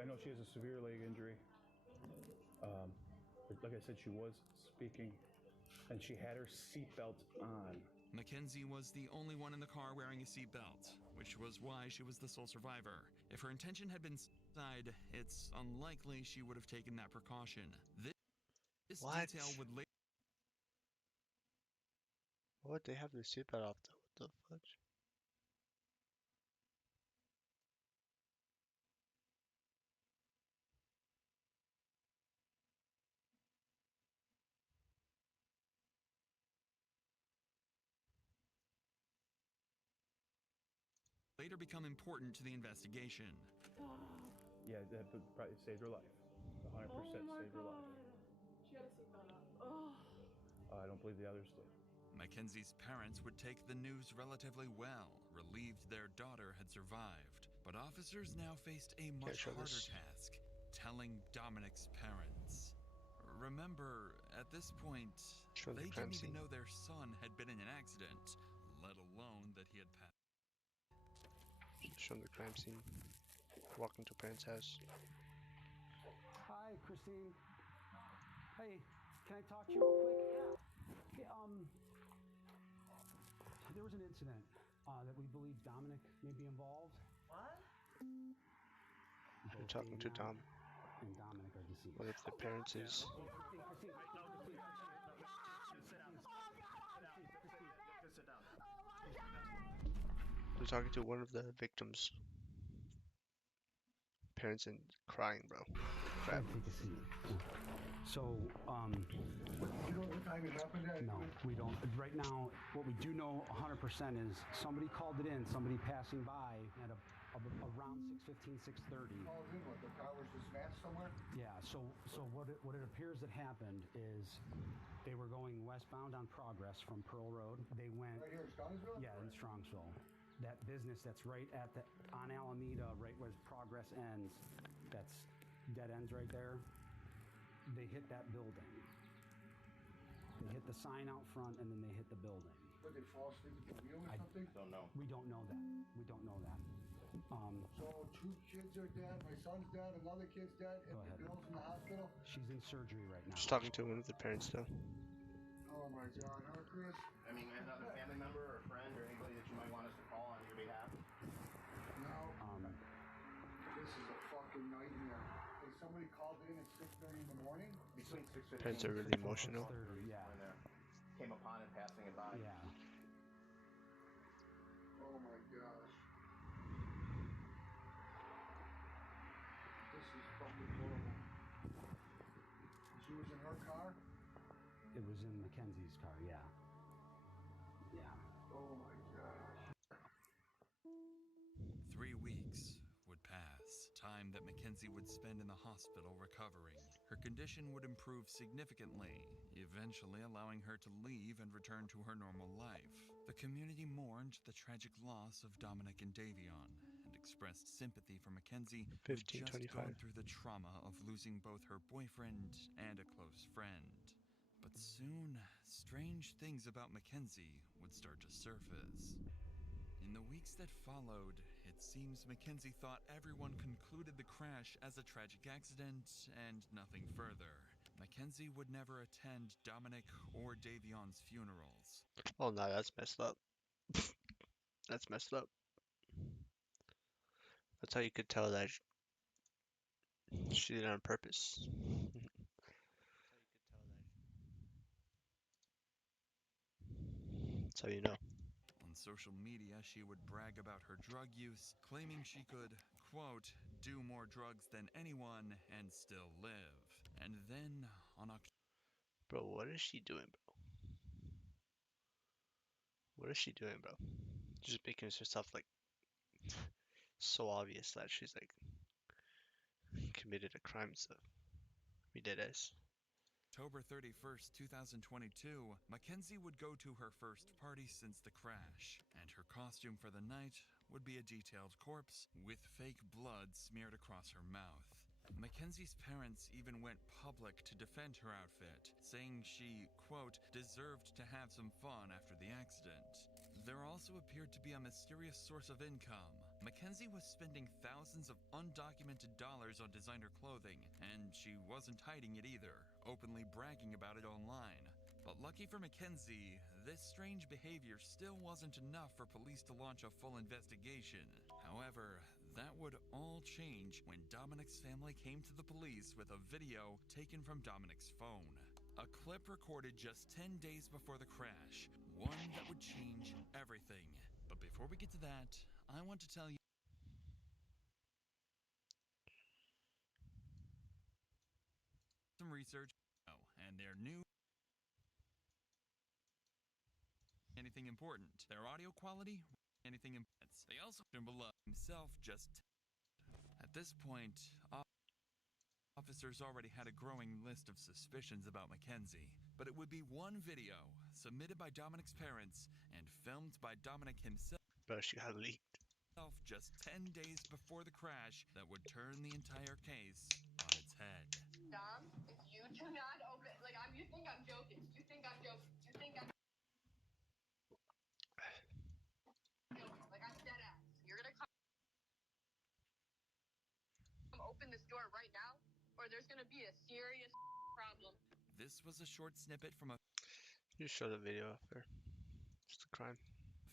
I know she has a severe leg injury. But like I said, she was speaking, and she had her seatbelt on. Mackenzie was the only one in the car wearing a seatbelt, which was why she was the sole survivor. If her intention had been suicide, it's unlikely she would have taken that precaution. This What? detail would later. Why would they have their seatbelt off though? What the fudge? Later become important to the investigation. Yeah, that probably saved her life. 100% saved her life. She had a seatbelt on. Oh. I don't believe the others did. Mackenzie's parents would take the news relatively well, relieved their daughter had survived. But officers now faced a much harder task, telling Dominic's parents. Remember, at this point, they didn't even know their son had been in an accident, let alone that he had passed. Show them the crime scene. Walk into parents' house. Hi, Christine. Hey, can I talk to you real quick? Yeah. There was an incident that we believe Dominic may be involved. What? I'm talking to Dom. And Dominic are deceased. What if the parents is? I'm talking to one of the victims. Parents and crying, bro. Crap. Take a seat. So, you know what time it happened at? No, we don't. Right now, what we do know 100% is somebody called it in, somebody passing by at around 6:15, 6:30. Called in, what, the car was just smashed somewhere? Yeah, so what it appears that happened is they were going westbound on Progress from Pearl Road. They went... Right here in Strongsville? Yeah, in Strongsville. That business that's right on Alameda, right where Progress ends, that's dead ends right there. They hit that building. They hit the sign out front and then they hit the building. Would they fall asleep at the wheel or something? Don't know. We don't know that. We don't know that. So 2 kids are dead, my son's dead, another kid's dead, and the girl's in the hospital? She's in surgery right now. Just talking to one of the parents though. Oh my God, huh, Chris? I mean, another family member or friend or anybody that you might want us to call on your behalf? No. This is a fucking nightmare. Hey, somebody called in at 6:30 in the morning? Between 6:15 Parents are really emotional. 6:30, yeah. When they came upon it, passing it by. Yeah. Oh my gosh. This is fucking horrible. She was in her car? It was in Mackenzie's car, yeah. Yeah. Oh my gosh. 3 weeks would pass, time that Mackenzie would spend in the hospital recovering. Her condition would improve significantly, eventually allowing her to leave and return to her normal life. The community mourned the tragic loss of Dominic and Davion, and expressed sympathy for Mackenzie, who had just gone through the trauma of losing both her boyfriend and a close friend. But soon, strange things about Mackenzie would start to surface. In the weeks that followed, it seems Mackenzie thought everyone concluded the crash as a tragic accident and nothing further. Mackenzie would never attend Dominic or Davion's funerals. Oh no, that's messed up. That's messed up. That's how you could tell that she did it on purpose. That's how you know. On social media, she would brag about her drug use, claiming she could, quote, do more drugs than anyone and still live. And then, on October... Bro, what is she doing, bro? What is she doing, bro? Just making herself like so obvious that she's like committed a crime and stuff. We did as. October 31st, 2022, Mackenzie would go to her first party since the crash, and her costume for the night would be a detailed corpse with fake blood smeared across her mouth. Mackenzie's parents even went public to defend her outfit, saying she, quote, deserved to have some fun after the accident. There also appeared to be a mysterious source of income. Mackenzie was spending thousands of undocumented dollars on designer clothing, and she wasn't hiding it either, openly bragging about it online. But lucky for Mackenzie, this strange behavior still wasn't enough for police to launch a full investigation. However, that would all change when Dominic's family came to the police with a video taken from Dominic's phone. A clip recorded just 10 days before the crash, one that would change everything. But before we get to that, I want to tell you some research, and their new anything important. Their audio quality, anything important. They also below himself just at this point. Officers already had a growing list of suspicions about Mackenzie, but it would be one video submitted by Dominic's parents and filmed by Dominic himself. Bro, she got leaked. Just 10 days before the crash that would turn the entire case on its head. Dom, if you do not open, like, you think I'm joking. You think I'm joking. You think I'm joking. Like, I'm dead ass. You're gonna come open this door right now, or there's gonna be a serious problem. This was a short snippet from a You show the video after. It's the crime.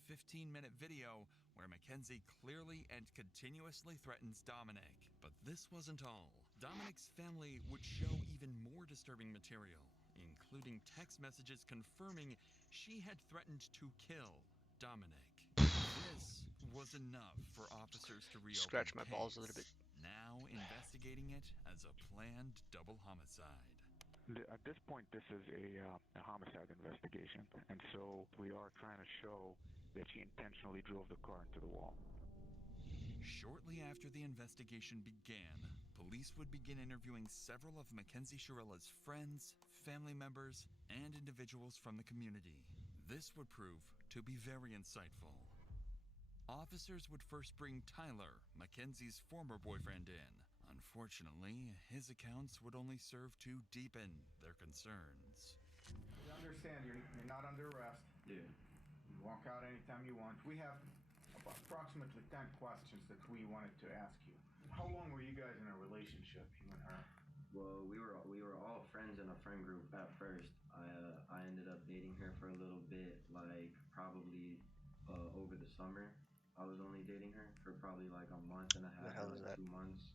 15-minute video where Mackenzie clearly and continuously threatens Dominic. But this wasn't all. Dominic's family would show even more disturbing material, including text messages confirming she had threatened to kill Dominic. This was enough for officers to reopen Scratch my the balls a case, little bit. now investigating it as a planned double homicide. At this point, this is a homicide investigation, and so we are trying to show that she intentionally drove the car into the wall. Shortly after the investigation began, police would begin interviewing several of Mackenzie Chirella's friends, family members, and individuals from the community. This would prove to be very insightful. Officers would first bring Tyler, Mackenzie's former boyfriend, in. Unfortunately, his accounts would only serve to deepen their concerns. You understand, you're not under arrest. Yeah. You walk out anytime you want. We have approximately 10 questions that we wanted to ask you. How long were you guys in a relationship, you and her? Well, we were all friends in a friend group at first. I ended up dating her for a little bit, like probably over the summer. I was only dating her for probably like a month and a half, or like 2 months.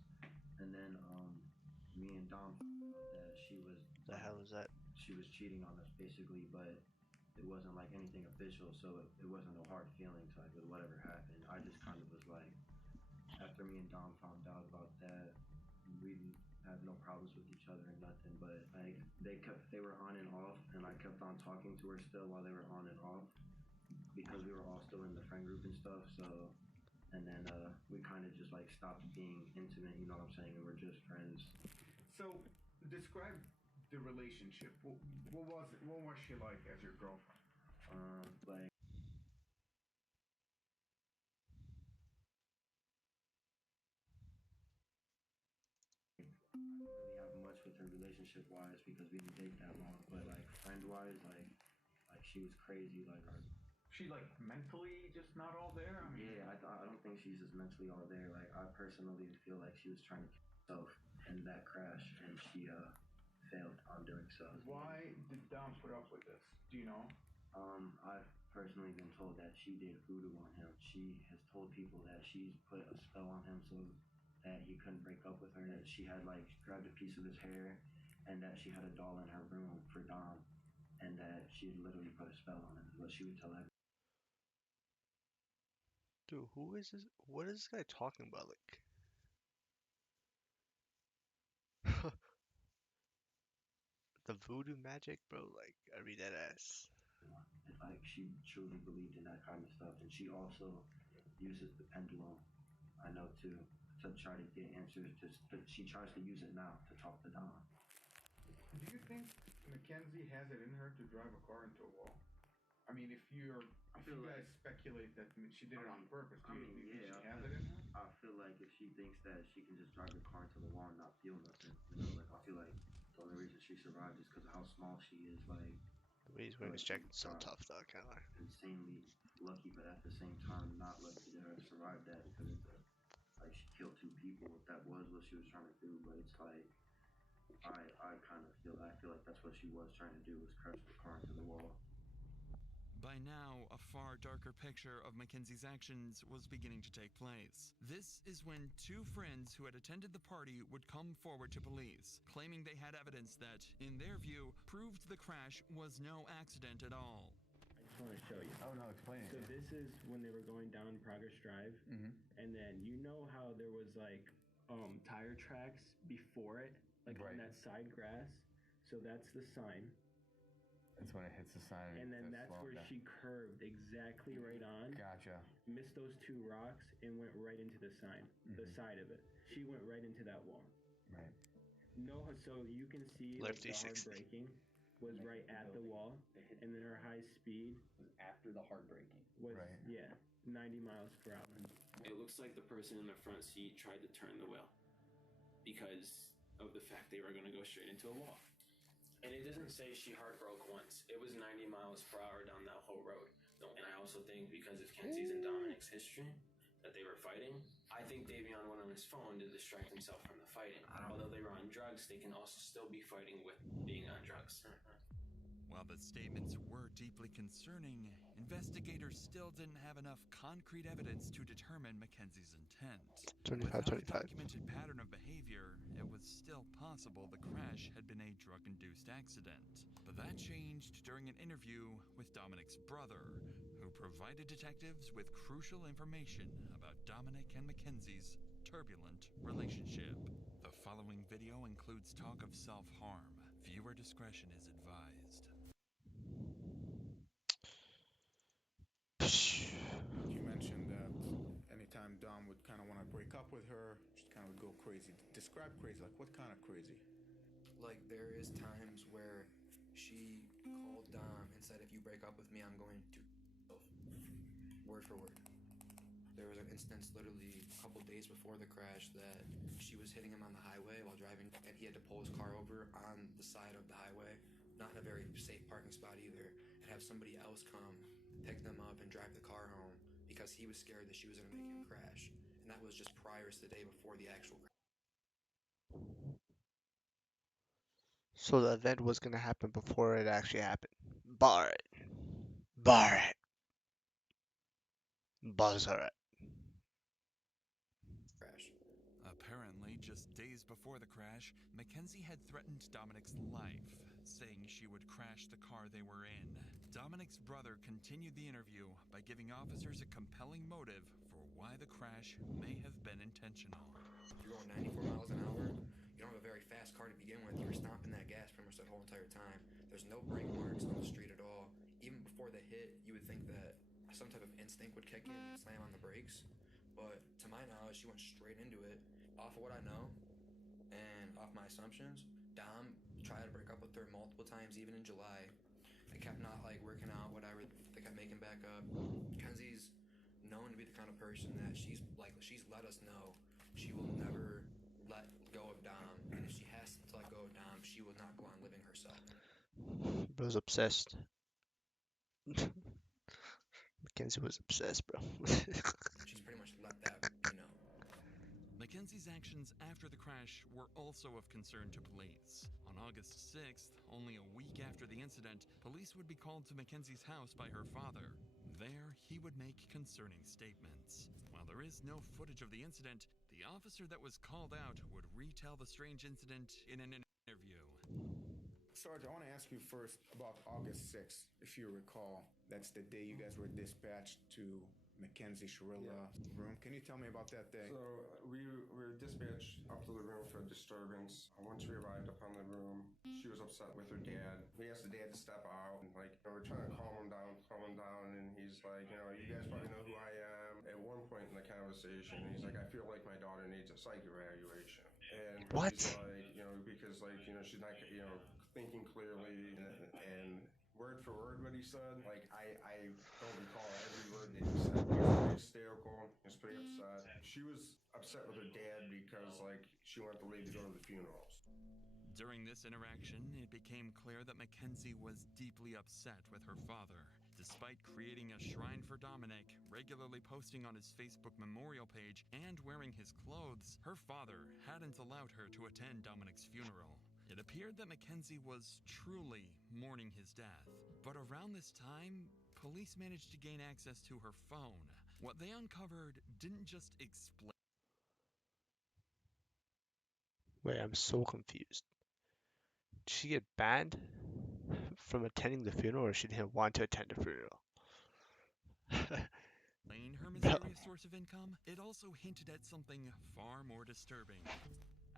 And then me and Dom that she was The hell is that? She was cheating on us basically, but it wasn't like anything official, so it wasn't no hard feelings like with whatever happened. I just kind of was like, after me and Dom found out about that, we didn't have no problems with each other or nothing, but like they were on and off, and I kept on talking to her still while they were on and off because we were all still in the friend group and stuff. So, and then we kind of just like stopped being intimate, you know what I'm saying, and we're just friends. So, describe the relationship. What was she like as your girlfriend? Like I didn't really have much with her relationship wise because we didn't date that long, but like friend wise, like she was crazy. Like she like mentally just not all there? I mean, yeah, I don't think she's just mentally all there. Like I personally feel like she was trying to kill herself in that crash, and she failed on doing so. Why did Dom put up with this? Do you know? I've personally been told that she did voodoo on him. She has told people that she's put a spell on him so that he couldn't break up with her. That she had like grabbed a piece of his hair, and that she had a doll in her room for Dom, and that she had literally put a spell on him. Is what she would tell everyone. Dude, who is this? What is this guy talking about? Like, the voodoo magic, bro. Like, I read that ass. Like she truly believed in that kind of stuff, and she also uses the pendulum. I know too, to try to get answers. She tries to use it now to talk to Dom. Do you think Mackenzie has it in her to drive a car into a wall? I mean, if you guys speculate that she did it on purpose, do you think she has it in her? I feel like if she thinks that she can just drive the car into the wall and not feel nothing, you know, like I feel like the only reason she survived is because of how small she is. Like, The way he's wearing his jacket is so tough, though. I can't lie. insanely lucky, but at the same time, not lucky to have survived that because it's like she killed 2 people. If that was what she was trying to do, but it's like I kind of feel like that's what she was trying to do was crash the car into the wall. By now, a far darker picture of Mackenzie's actions was beginning to take place. This is when 2 friends who had attended the party would come forward to police, claiming they had evidence that, in their view, proved the crash was no accident at all. I just want to show you. Oh no, explain it. So this is when they were going down Progress Drive, and then you know how there was like tire tracks before it, like on that side grass. So that's the sign. That's when it hits the sign. And then that's where she curved exactly right on. Gotcha. Missed those 2 rocks and went right into the sign, the side of it. She went right into that wall. Right. No, so you can see like, the hard braking was right at the wall, and then her high speed was after the hard braking. Was 90 miles per hour. It looks like the person in the front seat tried to turn the wheel because of the fact they were going to go straight into a wall. And it doesn't say she hard broke once. It was 90 miles per hour down that whole road. And I also think because of Kenzie's and Dominic's history that they were fighting, I think Davion went on his phone to distract himself from the fighting. Although they were on drugs, they can also still be fighting with being on drugs. While the statements were deeply concerning, investigators still didn't have enough concrete evidence to determine Mackenzie's intent. 25-25. Without a documented pattern of behavior, it was still possible the crash had been a drug-induced accident. But that changed during an interview with Dominic's brother, who provided detectives with crucial information about Dominic and Mackenzie's turbulent relationship. The following video includes talk of self-harm. Viewer discretion is advised. You mentioned that anytime Dom would kind of want to break up with her, she'd kind of go crazy. Describe crazy. Like, what kind of crazy? Like, there is times where she called Dom and said, if you break up with me, I'm going to word for word. There was an instance literally a couple days before the crash that she was hitting him on the highway while driving, and he had to pull his car over on the side of the highway, not in a very safe parking spot either, and have somebody else come pick them up and drive the car home because he was scared that she was going to make him crash. And that was just prior to the day before the actual crash. So the event was going to happen before it actually happened. Bar it. Bar it. Buzzer it. Apparently, just days before the crash, Mackenzie had threatened Dominic's life, saying she would crash the car they were in. Dominic's brother continued the interview by giving officers a compelling motive for why the crash may have been intentional. You're going 94 miles an hour. You don't have a very fast car to begin with. You were stomping that gas pretty much that whole entire time. There's no brake marks on the street at all. Even before the hit, you would think that some type of instinct would kick in and slam on the brakes. But to my knowledge, she went straight into it. Off of what I know, and off my assumptions, Dom tried to break up with her multiple times, even in July. They kept not like working out, whatever. They kept making back up. Kenzie's known to be the kind of person that she's let us know she will never let go of Dom, and if she has to let go of Dom, she will not go on living herself. Bro's obsessed. Mackenzie was obsessed, bro. She's pretty much let that, you know. Mackenzie's actions after the crash were also of concern to police. On August 6th, only a week after the incident, police would be called to Mackenzie's house by her father. There, he would make concerning statements. While there is no footage of the incident, the officer that was called out would retell the strange incident in an interview. Sarge, I want to ask you first about August 6th. If you recall, that's the day you guys were dispatched to Mackenzie Shirilla room. Can you tell me about that day? So we were dispatched up to the room for a disturbance. Once we arrived up on the room, she was upset with her dad. We asked the dad to step out, and we're trying to calm him down, and he's like, you guys probably know who I am. At one point in the conversation, he's like, I feel like my daughter needs a psych evaluation. And What? he's like, because she's not, thinking clearly, and word for word what he said, I don't recall every word that he said. He was pretty hysterical. He was pretty upset. She was upset with her dad because she wanted to leave to go to the funerals. During this interaction, it became clear that Mackenzie was deeply upset with her father. Despite creating a shrine for Dominic, regularly posting on his Facebook memorial page, and wearing his clothes, her father hadn't allowed her to attend Dominic's funeral. It appeared that Mackenzie was truly mourning his death. But around this time, police managed to gain access to her phone. What they uncovered didn't just explain. Wait, I'm so confused. Did she get banned from attending the funeral, or she didn't want to attend the funeral? Her mysterious source of income, it also hinted at something far more disturbing.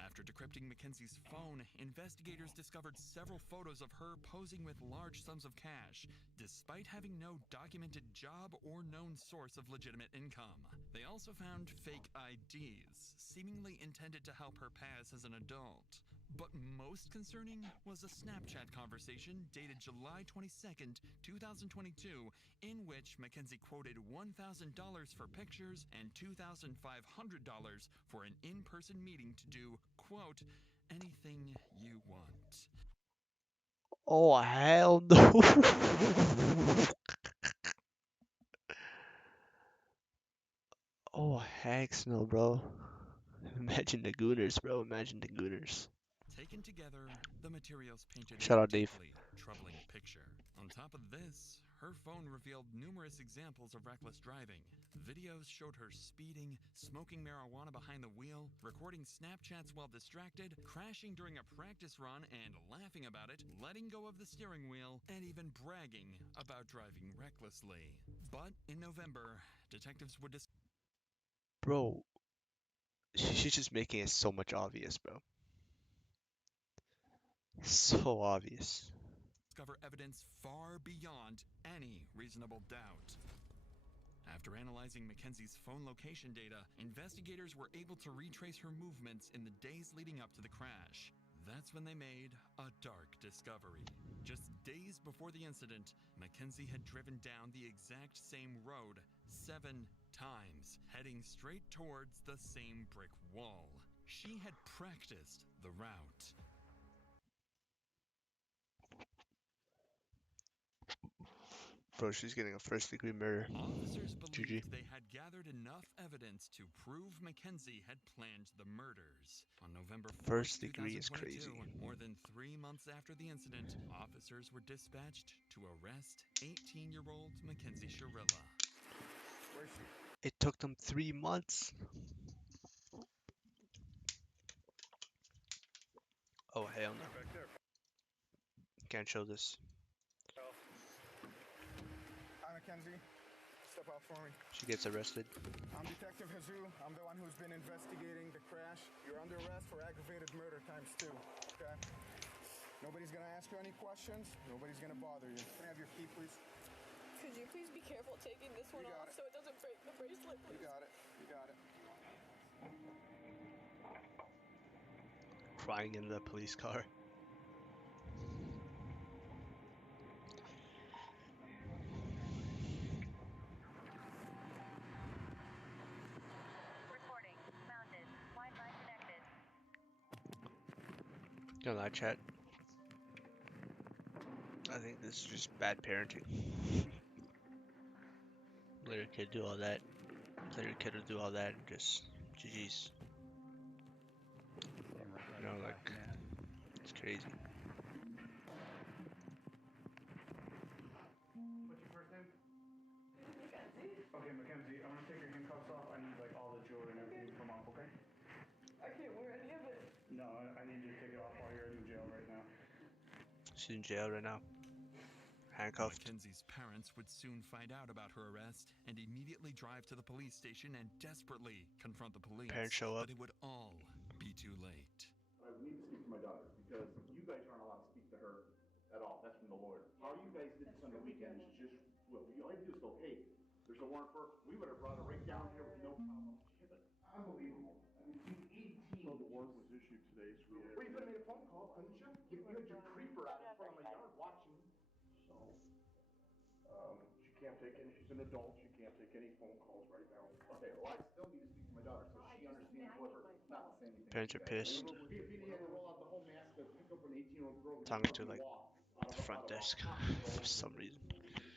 After decrypting Mackenzie's phone, investigators discovered several photos of her posing with large sums of cash, despite having no documented job or known source of legitimate income. They also found fake IDs, seemingly intended to help her pass as an adult. But most concerning was a Snapchat conversation dated July 22nd, 2022, in which Mackenzie quoted $1,000 for pictures and $2,500 for an in-person meeting to do, quote, anything you want. Oh, hell no. Oh, heck no, bro. Imagine the gooners, bro. Imagine the gooners. Taken together, the materials painted Shout a out, Dave. deeply troubling picture. On top of this, her phone revealed numerous examples of reckless driving. Videos showed her speeding, smoking marijuana behind the wheel, recording Snapchats while distracted, crashing during a practice run and laughing about it, letting go of the steering wheel, and even bragging about driving recklessly. But in November, detectives would Bro, she's just making it so much obvious, bro. So obvious. discover evidence far beyond any reasonable doubt. After analyzing Mackenzie's phone location data, investigators were able to retrace her movements in the days leading up to the crash. That's when they made a dark discovery. Just days before the incident, Mackenzie had driven down the exact same road 7 times, heading straight towards the same brick wall. She had practiced the route. Bro, she's getting a first-degree murder. Officers GG. believed they had gathered enough evidence to prove Mackenzie had planned the murders. On November 4th, First degree is 2022, crazy. more than 3 months after the incident, officers were dispatched to arrest 18-year-old Mackenzie Shirilla. It took them 3 months. Oh, hell no. Can't show this. Hi, Mackenzie. Step out for me. She gets arrested. I'm Detective Jesus. I'm the one who's been investigating the crash. You're under arrest for aggravated murder ×2, okay? Nobody's gonna ask you any questions. Nobody's gonna bother you. Can I have your key, please? Could you please be careful taking this one off so it doesn't break the bracelet, please? You got it. You got it. Crying in the police car. Recording. Mounted. Wi-Fi connected. Don't lie, chat. I think this is just bad parenting. Let your kid do all that. Let your kid do all that and just GG's. You know, like, it's crazy. What's your first name? Mackenzie. Okay, Mackenzie, I'm gonna take your handcuffs off. I need all the jewelry and everything to come off, okay? I can't wear any of it. No, I need you to take it off while you're in jail right now. She's in jail right now. Handcuffed. Mackenzie's parents would soon find out about her arrest and immediately drive to the police station and desperately confront the police. Parents show up. But it would all be too late. I need to speak to my daughter because you guys aren't allowed to speak to her at all. That's from the lawyer. How you guys did this on the weekend is just, well, all you do is go, hey, there's a warrant for her. We would have brought her right down here with no problem. She has unbelievable. I mean, she's 18. So the warrant was issued today, so well, you could have made a phone call, couldn't you? You had your creeper out in front of my yard watching. So, she can't take any, she's an adult, she can't take any phone calls right now. Okay, well, I still need to speak to my daughter so she understands whoever, not to say anything. Parents are pissed. If he had to roll out the whole mask to pick up an 18-year-old girl, Talking to like the front desk for some reason.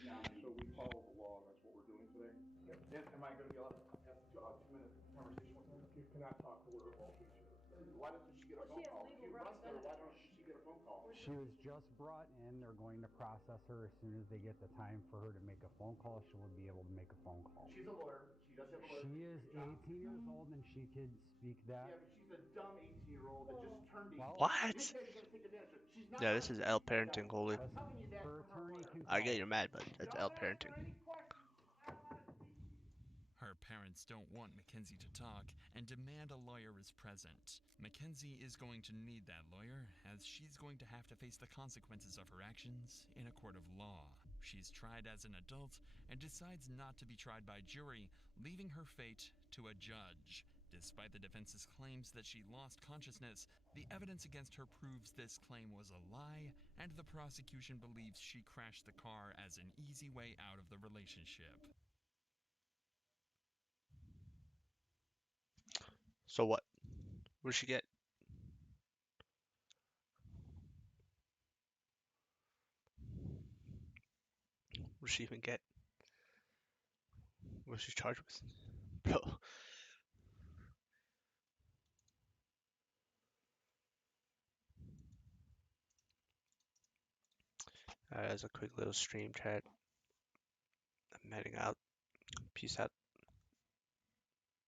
Yeah, so we follow the law, that's what we're doing today. Am I gonna be allowed to have a 2-minute conversation with her? You cannot talk to her while she's here. Why doesn't she get a phone call? If you arrest her, why doesn't she get a phone call? She was just brought in. They're going to process her. As soon as they get the time for her to make a phone call, she will be able to make a phone call. She's a lawyer. She does have a lawyer. She is 18 years old and she could speak that. Yeah, but she's a dumb 18-year-old that just turned 18. What? This guy's gonna take advantage of her. She's not Yeah, this is L parenting, holy. Her attorney can I get you're mad, but that's L parenting. Her parents don't want Mackenzie to talk and demand a lawyer is present. Mackenzie is going to need that lawyer, as she's going to have to face the consequences of her actions in a court of law. She's tried as an adult and decides not to be tried by jury, leaving her fate to a judge. Despite the defense's claims that she lost consciousness, the evidence against her proves this claim was a lie, and the prosecution believes she crashed the car as an easy way out of the relationship. So what? What did she get? What did she even get? What was she charged with? Bro. As a quick little stream chat. I'm heading out. Peace out.